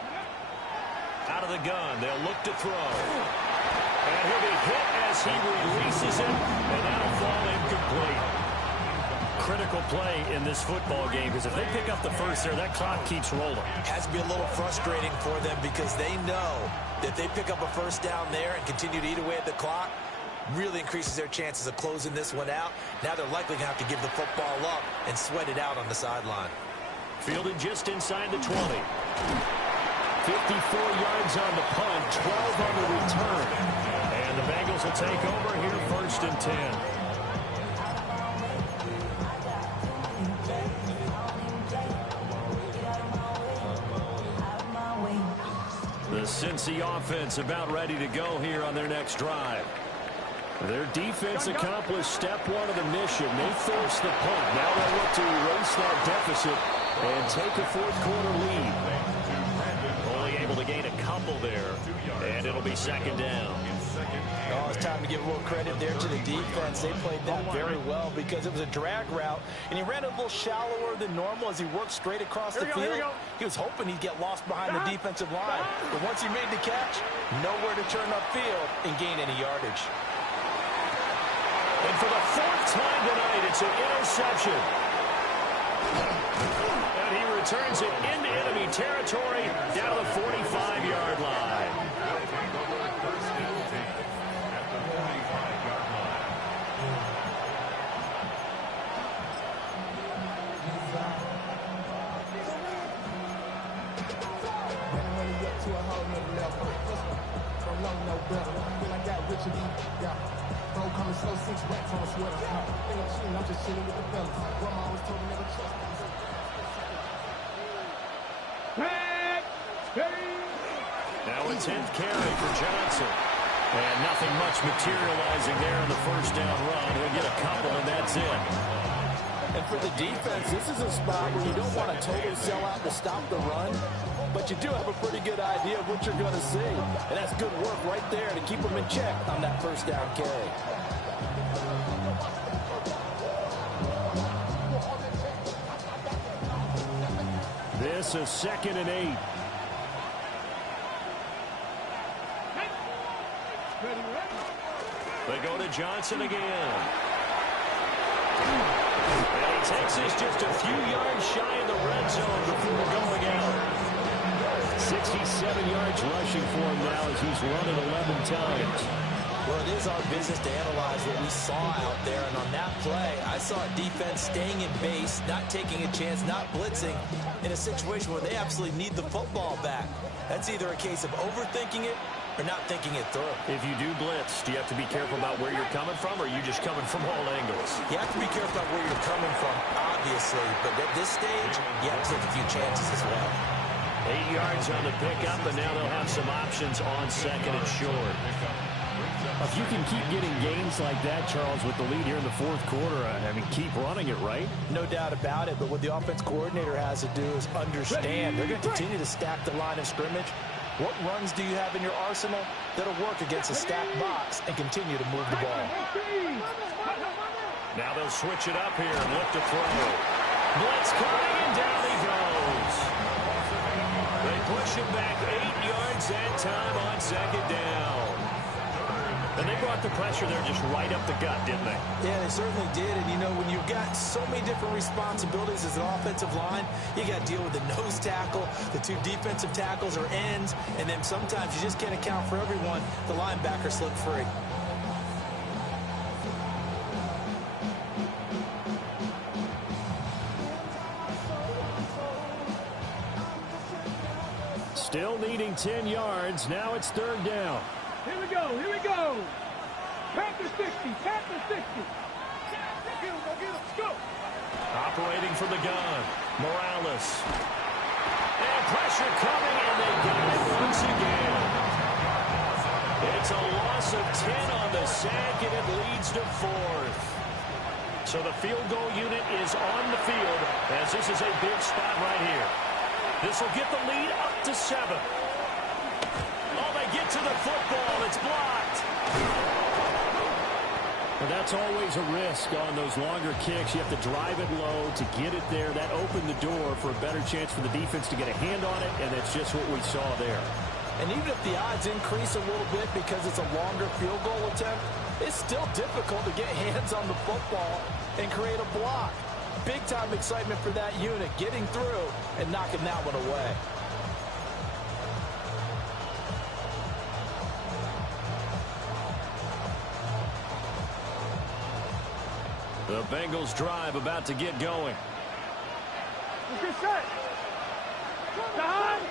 Out of the gun, they'll look to throw. And he'll be hit as he releases it, and that'll fall incomplete. Critical play in this football game, because if they pick up the first there, that clock keeps rolling. Has to be a little frustrating for them because they know that they pick up a 1st down there and continue to eat away at the clock. Really increases their chances of closing this one out. Now they're likely going to have to give the football up and sweat it out on the sideline. Fielded just inside the 20. 54 yards on the punt, 12 on the return. And the Bengals will take over here, 1st and 10. The Cincy offense about ready to go here on their next drive. Their defense accomplished step one of the mission. They forced the punt. Now they'll look to erase that deficit and take a 4th quarter lead. Only able to gain a couple there, and it'll be 2nd down. Oh, it's time to give a little credit there to the defense. They played that very well because it was a drag route, and he ran a little shallower than normal as he worked straight across the field. He was hoping he'd get lost behind the defensive line, but once he made the catch, nowhere to turn upfield and gain any yardage. And for the 4th time tonight, it's an interception. And he returns it into enemy territory down to the 45-yard line. Now a 10th carry for Johnson. And nothing much materializing there in the 1st down run. He'll get a couple, and that's it. And for the defense, this is a spot where you don't want to totally sell out to stop the run, but you do have a pretty good idea of what you're going to see. And that's good work right there to keep them in check on that 1st down carry. This is 2nd and 8. They go to Johnson again. And he takes this just a few yards shy of the red zone before going out. 67 yards rushing for him now as he's run it 11 times. Well, it is our business to analyze what we saw out there, and on that play, I saw a defense staying in base, not taking a chance, not blitzing, in a situation where they absolutely need the football back. That's either a case of overthinking it or not thinking it through. If you do blitz, do you have to be careful about where you're coming from, or are you just coming from all angles? You have to be careful about where you're coming from, obviously, but at this stage, you have to take a few chances as well. 8 yards on the pickup, and now they'll have some options on 2nd and short. If you can keep getting gains like that, Charles, with the lead here in the 4th quarter, I mean, keep running it, right? No doubt about it, but what the offense coordinator has to do is understand. They're going to continue to stack the line of scrimmage. What runs do you have in your arsenal that'll work against a stacked box and continue to move the ball? Now they'll switch it up here and look to throw. Blitz coming, and down he goes. They push him back 8 yards that time on 2nd down. And they brought the pressure there just right up the gut, didn't they? Yeah, they certainly did. And, you know, when you've got so many different responsibilities as an offensive line, you got to deal with the nose tackle, the 2 defensive tackles or ends, and then sometimes you just can't account for everyone. The linebacker slipped free. Still needing 10 yards. Now it's 3rd down. Here we go, here we go. Panther 60, Panther 60. Get him, go. Operating from the gun, Morales. And pressure coming, and they got it once again. It's a loss of 10 on the sack, and it leads to 4th. So the field goal unit is on the field, as this is a big spot right here. This will get the lead up to 7. Oh, they get to the football. It's blocked. But that's always a risk on those longer kicks. You have to drive it low to get it there. That opened the door for a better chance for the defense to get a hand on it, and that's just what we saw there. And even if the odds increase a little bit because it's a longer field goal attempt, it's still difficult to get hands on the football and create a block. Big-time excitement for that unit, getting through and knocking that one away. The Bengals drive about to get going. Good set. Behind.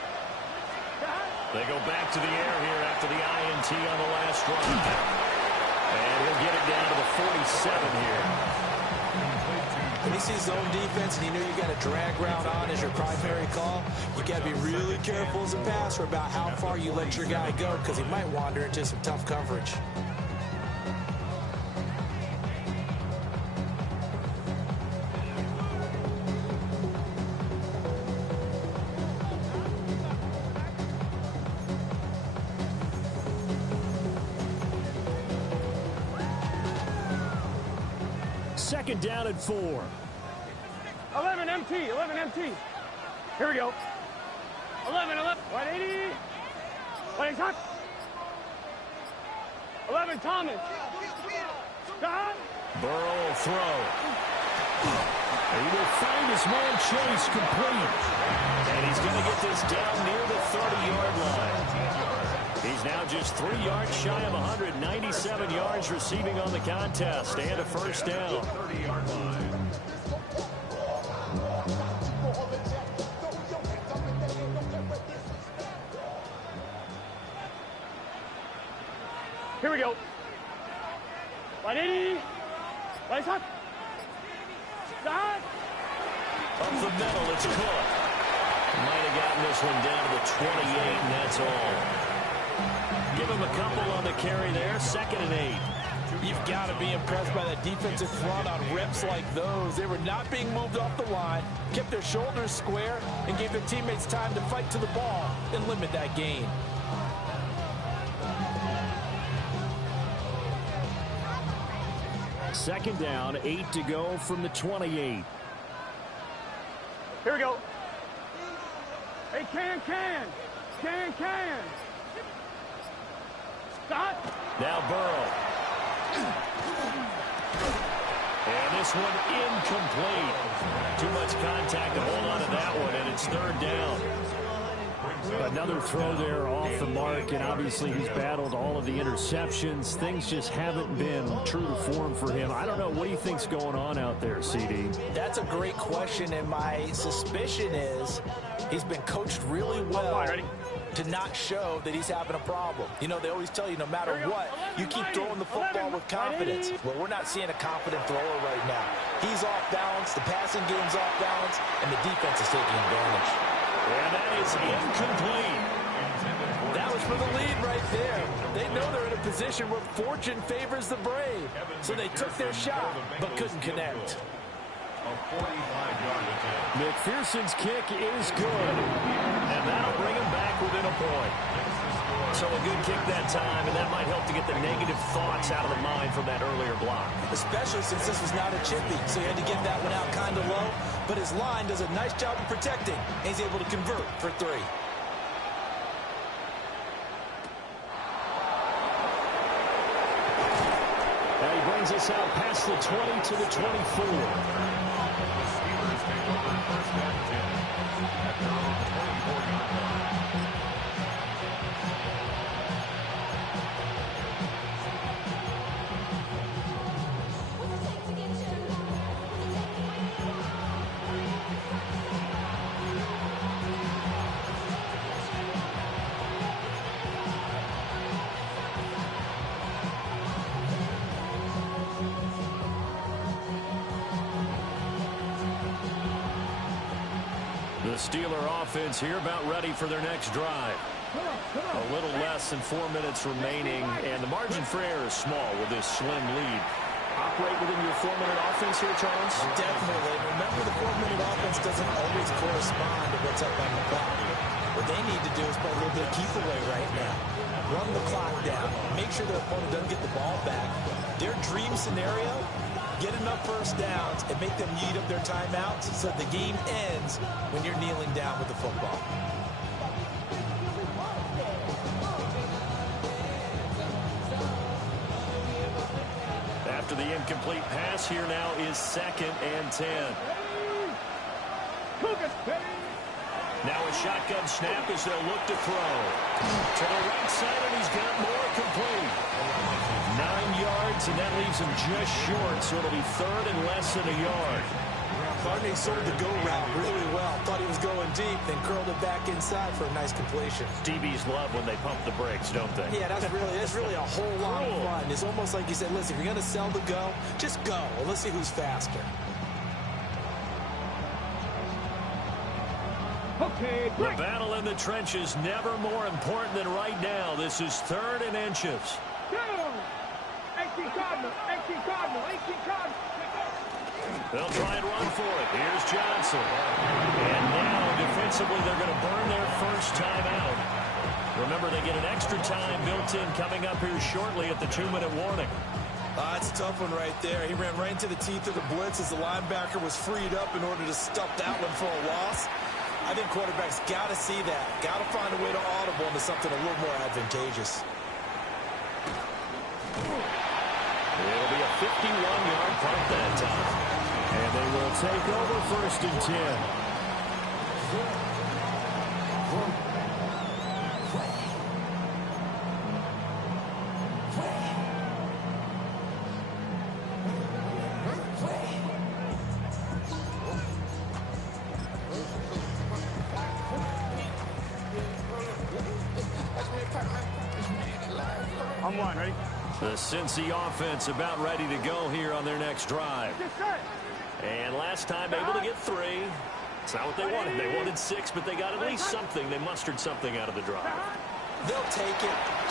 They go back to the air here after the INT on the last drive. And he'll get it down to the 47 here. When he sees zone defense and you know you got a drag route on as your primary call, you got to be really careful as a passer about how far you let your guy go because he might wander into some tough coverage. Second down and 4. 11 MT, 11 MT. Here we go. 11, 180. 180 touch. 11 Thomas. Stop. Burrow will throw. He will find his man Chase complete. And he's going to get this down near the 30-yard line. He's now just 3 yards shy of 197 yards receiving on the contest and a first down. Here we go. 180. Right shot. Stop. Up the middle, it's Cook. Might have gotten this one down to the 28, and that's all. Give him a couple on the carry there. 2nd and 8. You've got to be impressed by that defensive front on reps like those. They were not being moved off the line, kept their shoulders square, and gave their teammates time to fight to the ball and limit that gain. Second down, 8 to go from the 28. Here we go. Hey, can. Stop. Now Burrow. And this one incomplete. Too much contact to hold on to that one, and it's 3rd down. Another throw there off the mark, and obviously he's battled all of the interceptions. Things just haven't been true to form for him. I don't know. What do you think's going on out there, CD? That's a great question, and my suspicion is he's been coached really well to not show that he's having a problem. You know, they always tell you no matter what, you keep throwing the football with confidence. Well, we're not seeing a confident thrower right now. He's off balance, the passing game's off balance, and the defense is taking advantage. And that is incomplete. That was for the lead right there. They know they're in a position where fortune favors the brave. So they took their shot, but couldn't connect. McPherson's kick is good. And that'll bring him back within a point. So a good kick that time, and that might help to get the negative thoughts out of the mind from that earlier block. Especially since this was not a chippy, so he had to get that one out kind of low. But his line does a nice job of protecting, and he's able to convert for 3. Now he brings us out past the 20 to the 24. The Steeler offense here about ready for their next drive. A little less than 4 minutes remaining, and the margin for error is small with this slim lead. Operate within your 4-minute offense here, Charles? Definitely. Remember, the 4-minute offense doesn't always correspond to what's up on the clock. What they need to do is play a little bit of keep away right now. Run the clock down. Make sure their opponent doesn't get the ball back. Their dream scenario, get enough first downs and make them eat up their timeouts so the game ends when you're kneeling down with the football. After the incomplete pass, here now is 2nd and 10. Now a shotgun snap as they'll look to throw. To the right side, and he's got more complete. 9 yards, and that leaves him just short, so it'll be 3rd and less than a yard. Barney sold the go route really well. Thought he was going deep, then curled it back inside for a nice completion. DBs love when they pump the brakes, don't they? Yeah, that's really a whole lot of fun. It's almost like you said, listen, if you're going to sell the go, just go. Well, let's see who's faster. Okay, the battle in the trenches never more important than right now. This is 3rd and inches. 18 Cardinal, 18 Cardinal, 18 Cardinal. They'll try and run for it. Here's Johnson. And now, defensively, they're going to burn their first time out. Remember, they get an extra time built in coming up here shortly at the 2-minute warning. That's a tough one right there. He ran right into the teeth of the blitz as the linebacker was freed up in order to stop that one for a loss. I think quarterbacks got to see that. Got to find a way to audible into something a little more advantageous. It'll be a 51-yard punt that time. And they will take over 1st and 10. On one, ready? The Cincy offense about ready to go here on their next drive. And last time able to get 3. It's not what they wanted. They wanted 6, but they got at least something. They mustered something out of the drive. They'll take it. I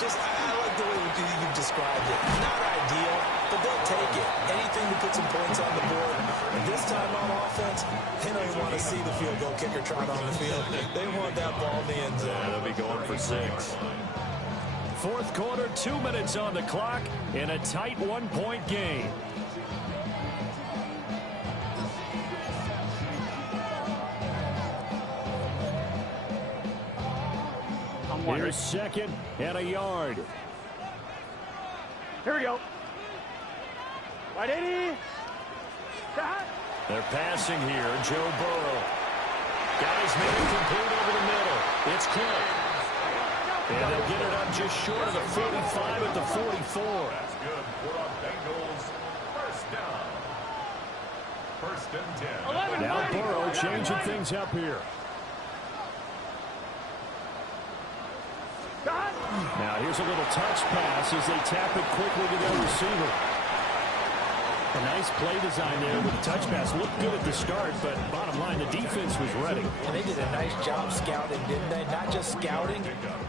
like the way you described it. Not ideal, but they'll take it. Anything to put some points on the board. And this time on offense, they don't even want to see the field goal kicker trot on the field. They want that ball in the end zone. Yeah, they'll be going for 6. 4th quarter, 2 minutes on the clock in a tight 1-point game. Here's 2nd and a yard. Here we go. Right 80. They're passing here. Joe Burrow. Guys made it complete over the middle. It's close. And they'll get it up just short of the 45 at the 44. That's good for our Bengals. 1st down. 1st and 10. Now Burrow changing things up here. Now here's a little touch pass as they tap it quickly to their receiver. A nice play design there with a touch pass. Looked good at the start, but bottom line, the defense was ready. And they did a nice job scouting, didn't they? Not just scouting,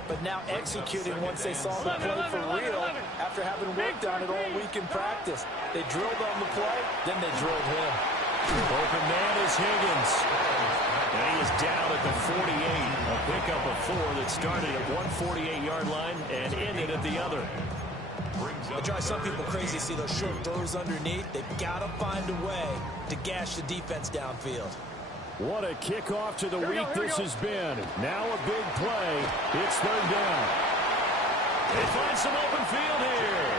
but now executing once they saw the play for real after having worked on it all week in practice. They drilled on the play, then they drilled him. Open man is Higgins. And he is down at the 48. A pickup of 4 that started at 148-yard line and ended at the other. It drives some people crazy to see those short throws underneath. They've got to find a way to gash the defense downfield. What a kickoff to the week this has been. Now a big play. It's 3rd down. They find some open field here.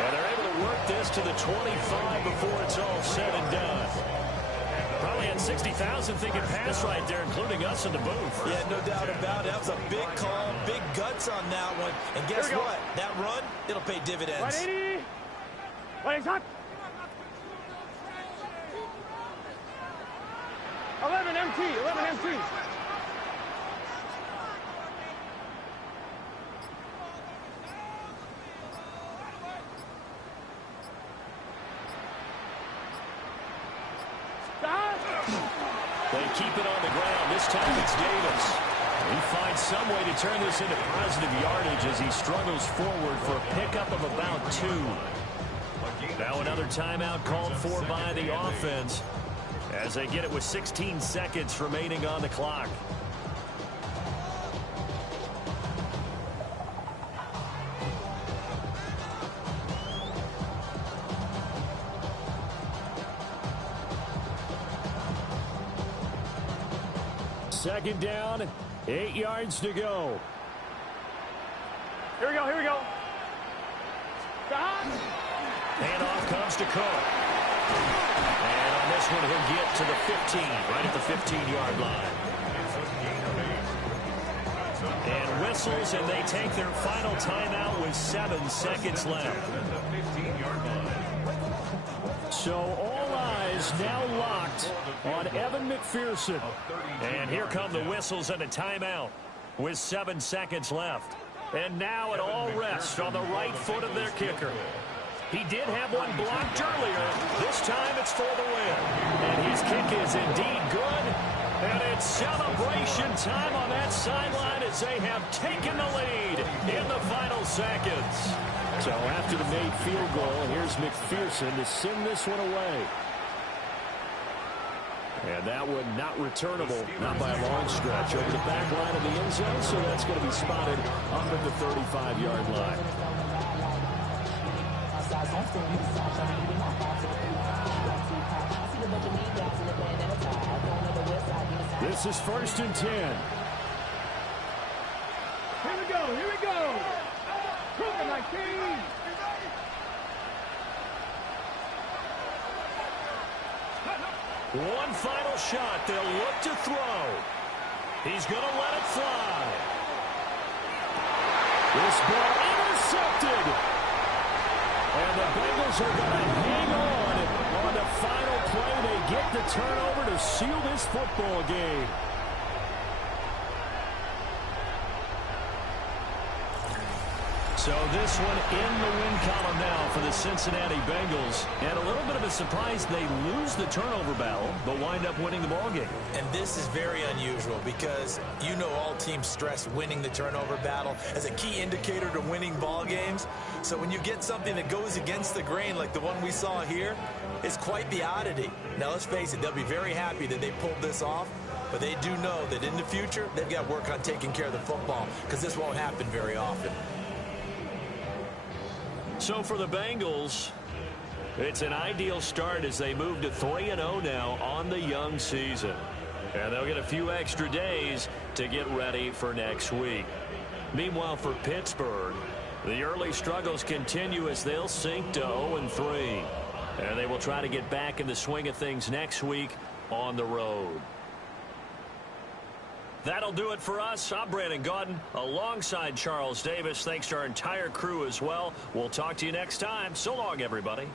And they're able to work this to the 25 before it's all said and done. Probably had 60,000 thinking pass right there, including us in the booth. Yeah, no doubt about it. That was a big call, big guts on that one. And guess what? That run, it'll pay dividends. 180. 180. 11 MT. 11 MT. They keep it on the ground. This time it's Davis. He finds some way to turn this into positive yardage as he struggles forward for a pickup of about 2. Now another timeout called for by the offense as they get it with 16 seconds remaining on the clock. Second down, 8 yards to go. Here we go, here we go. Handoff comes to Cook. And on this one, he'll get to the 15, right at the 15-yard line. And whistles, and they take their final timeout with 7 seconds left. So all eyes is now locked on Evan McPherson. And here come the whistles and a timeout with 7 seconds left. And now it all rests on the right foot of their kicker. He did have one blocked earlier. This time it's for the win. And his kick is indeed good. And it's celebration time on that sideline as they have taken the lead in the final seconds. So after the made field goal, here's McPherson to send this one away. And that one not returnable, not by a long stretch, over the back line of the end zone, so that's going to be spotted up at the 35-yard line. This is 1st and 10. Here we go, here we go. Cook it like King. One final shot. They'll look to throw. He's going to let it fly. This ball intercepted. And the Bengals are going to hang on the final play. They get the turnover to seal this football game. So this one in the win column now for the Cincinnati Bengals. And a little bit of a surprise, they lose the turnover battle, but wind up winning the ballgame. And this is very unusual because you know all teams stress winning the turnover battle as a key indicator to winning ball games. So when you get something that goes against the grain like the one we saw here, it's quite the oddity. Now let's face it, they'll be very happy that they pulled this off, but they do know that in the future they've got to work on taking care of the football because this won't happen very often. So for the Bengals, it's an ideal start as they move to 3-0 now on the young season. And they'll get a few extra days to get ready for next week. Meanwhile, for Pittsburgh, the early struggles continue as they'll sink to 0-3. And they will try to get back in the swing of things next week on the road. That'll do it for us. I'm Brandon Gaudin alongside Charles Davis. Thanks to our entire crew as well. We'll talk to you next time. So long, everybody.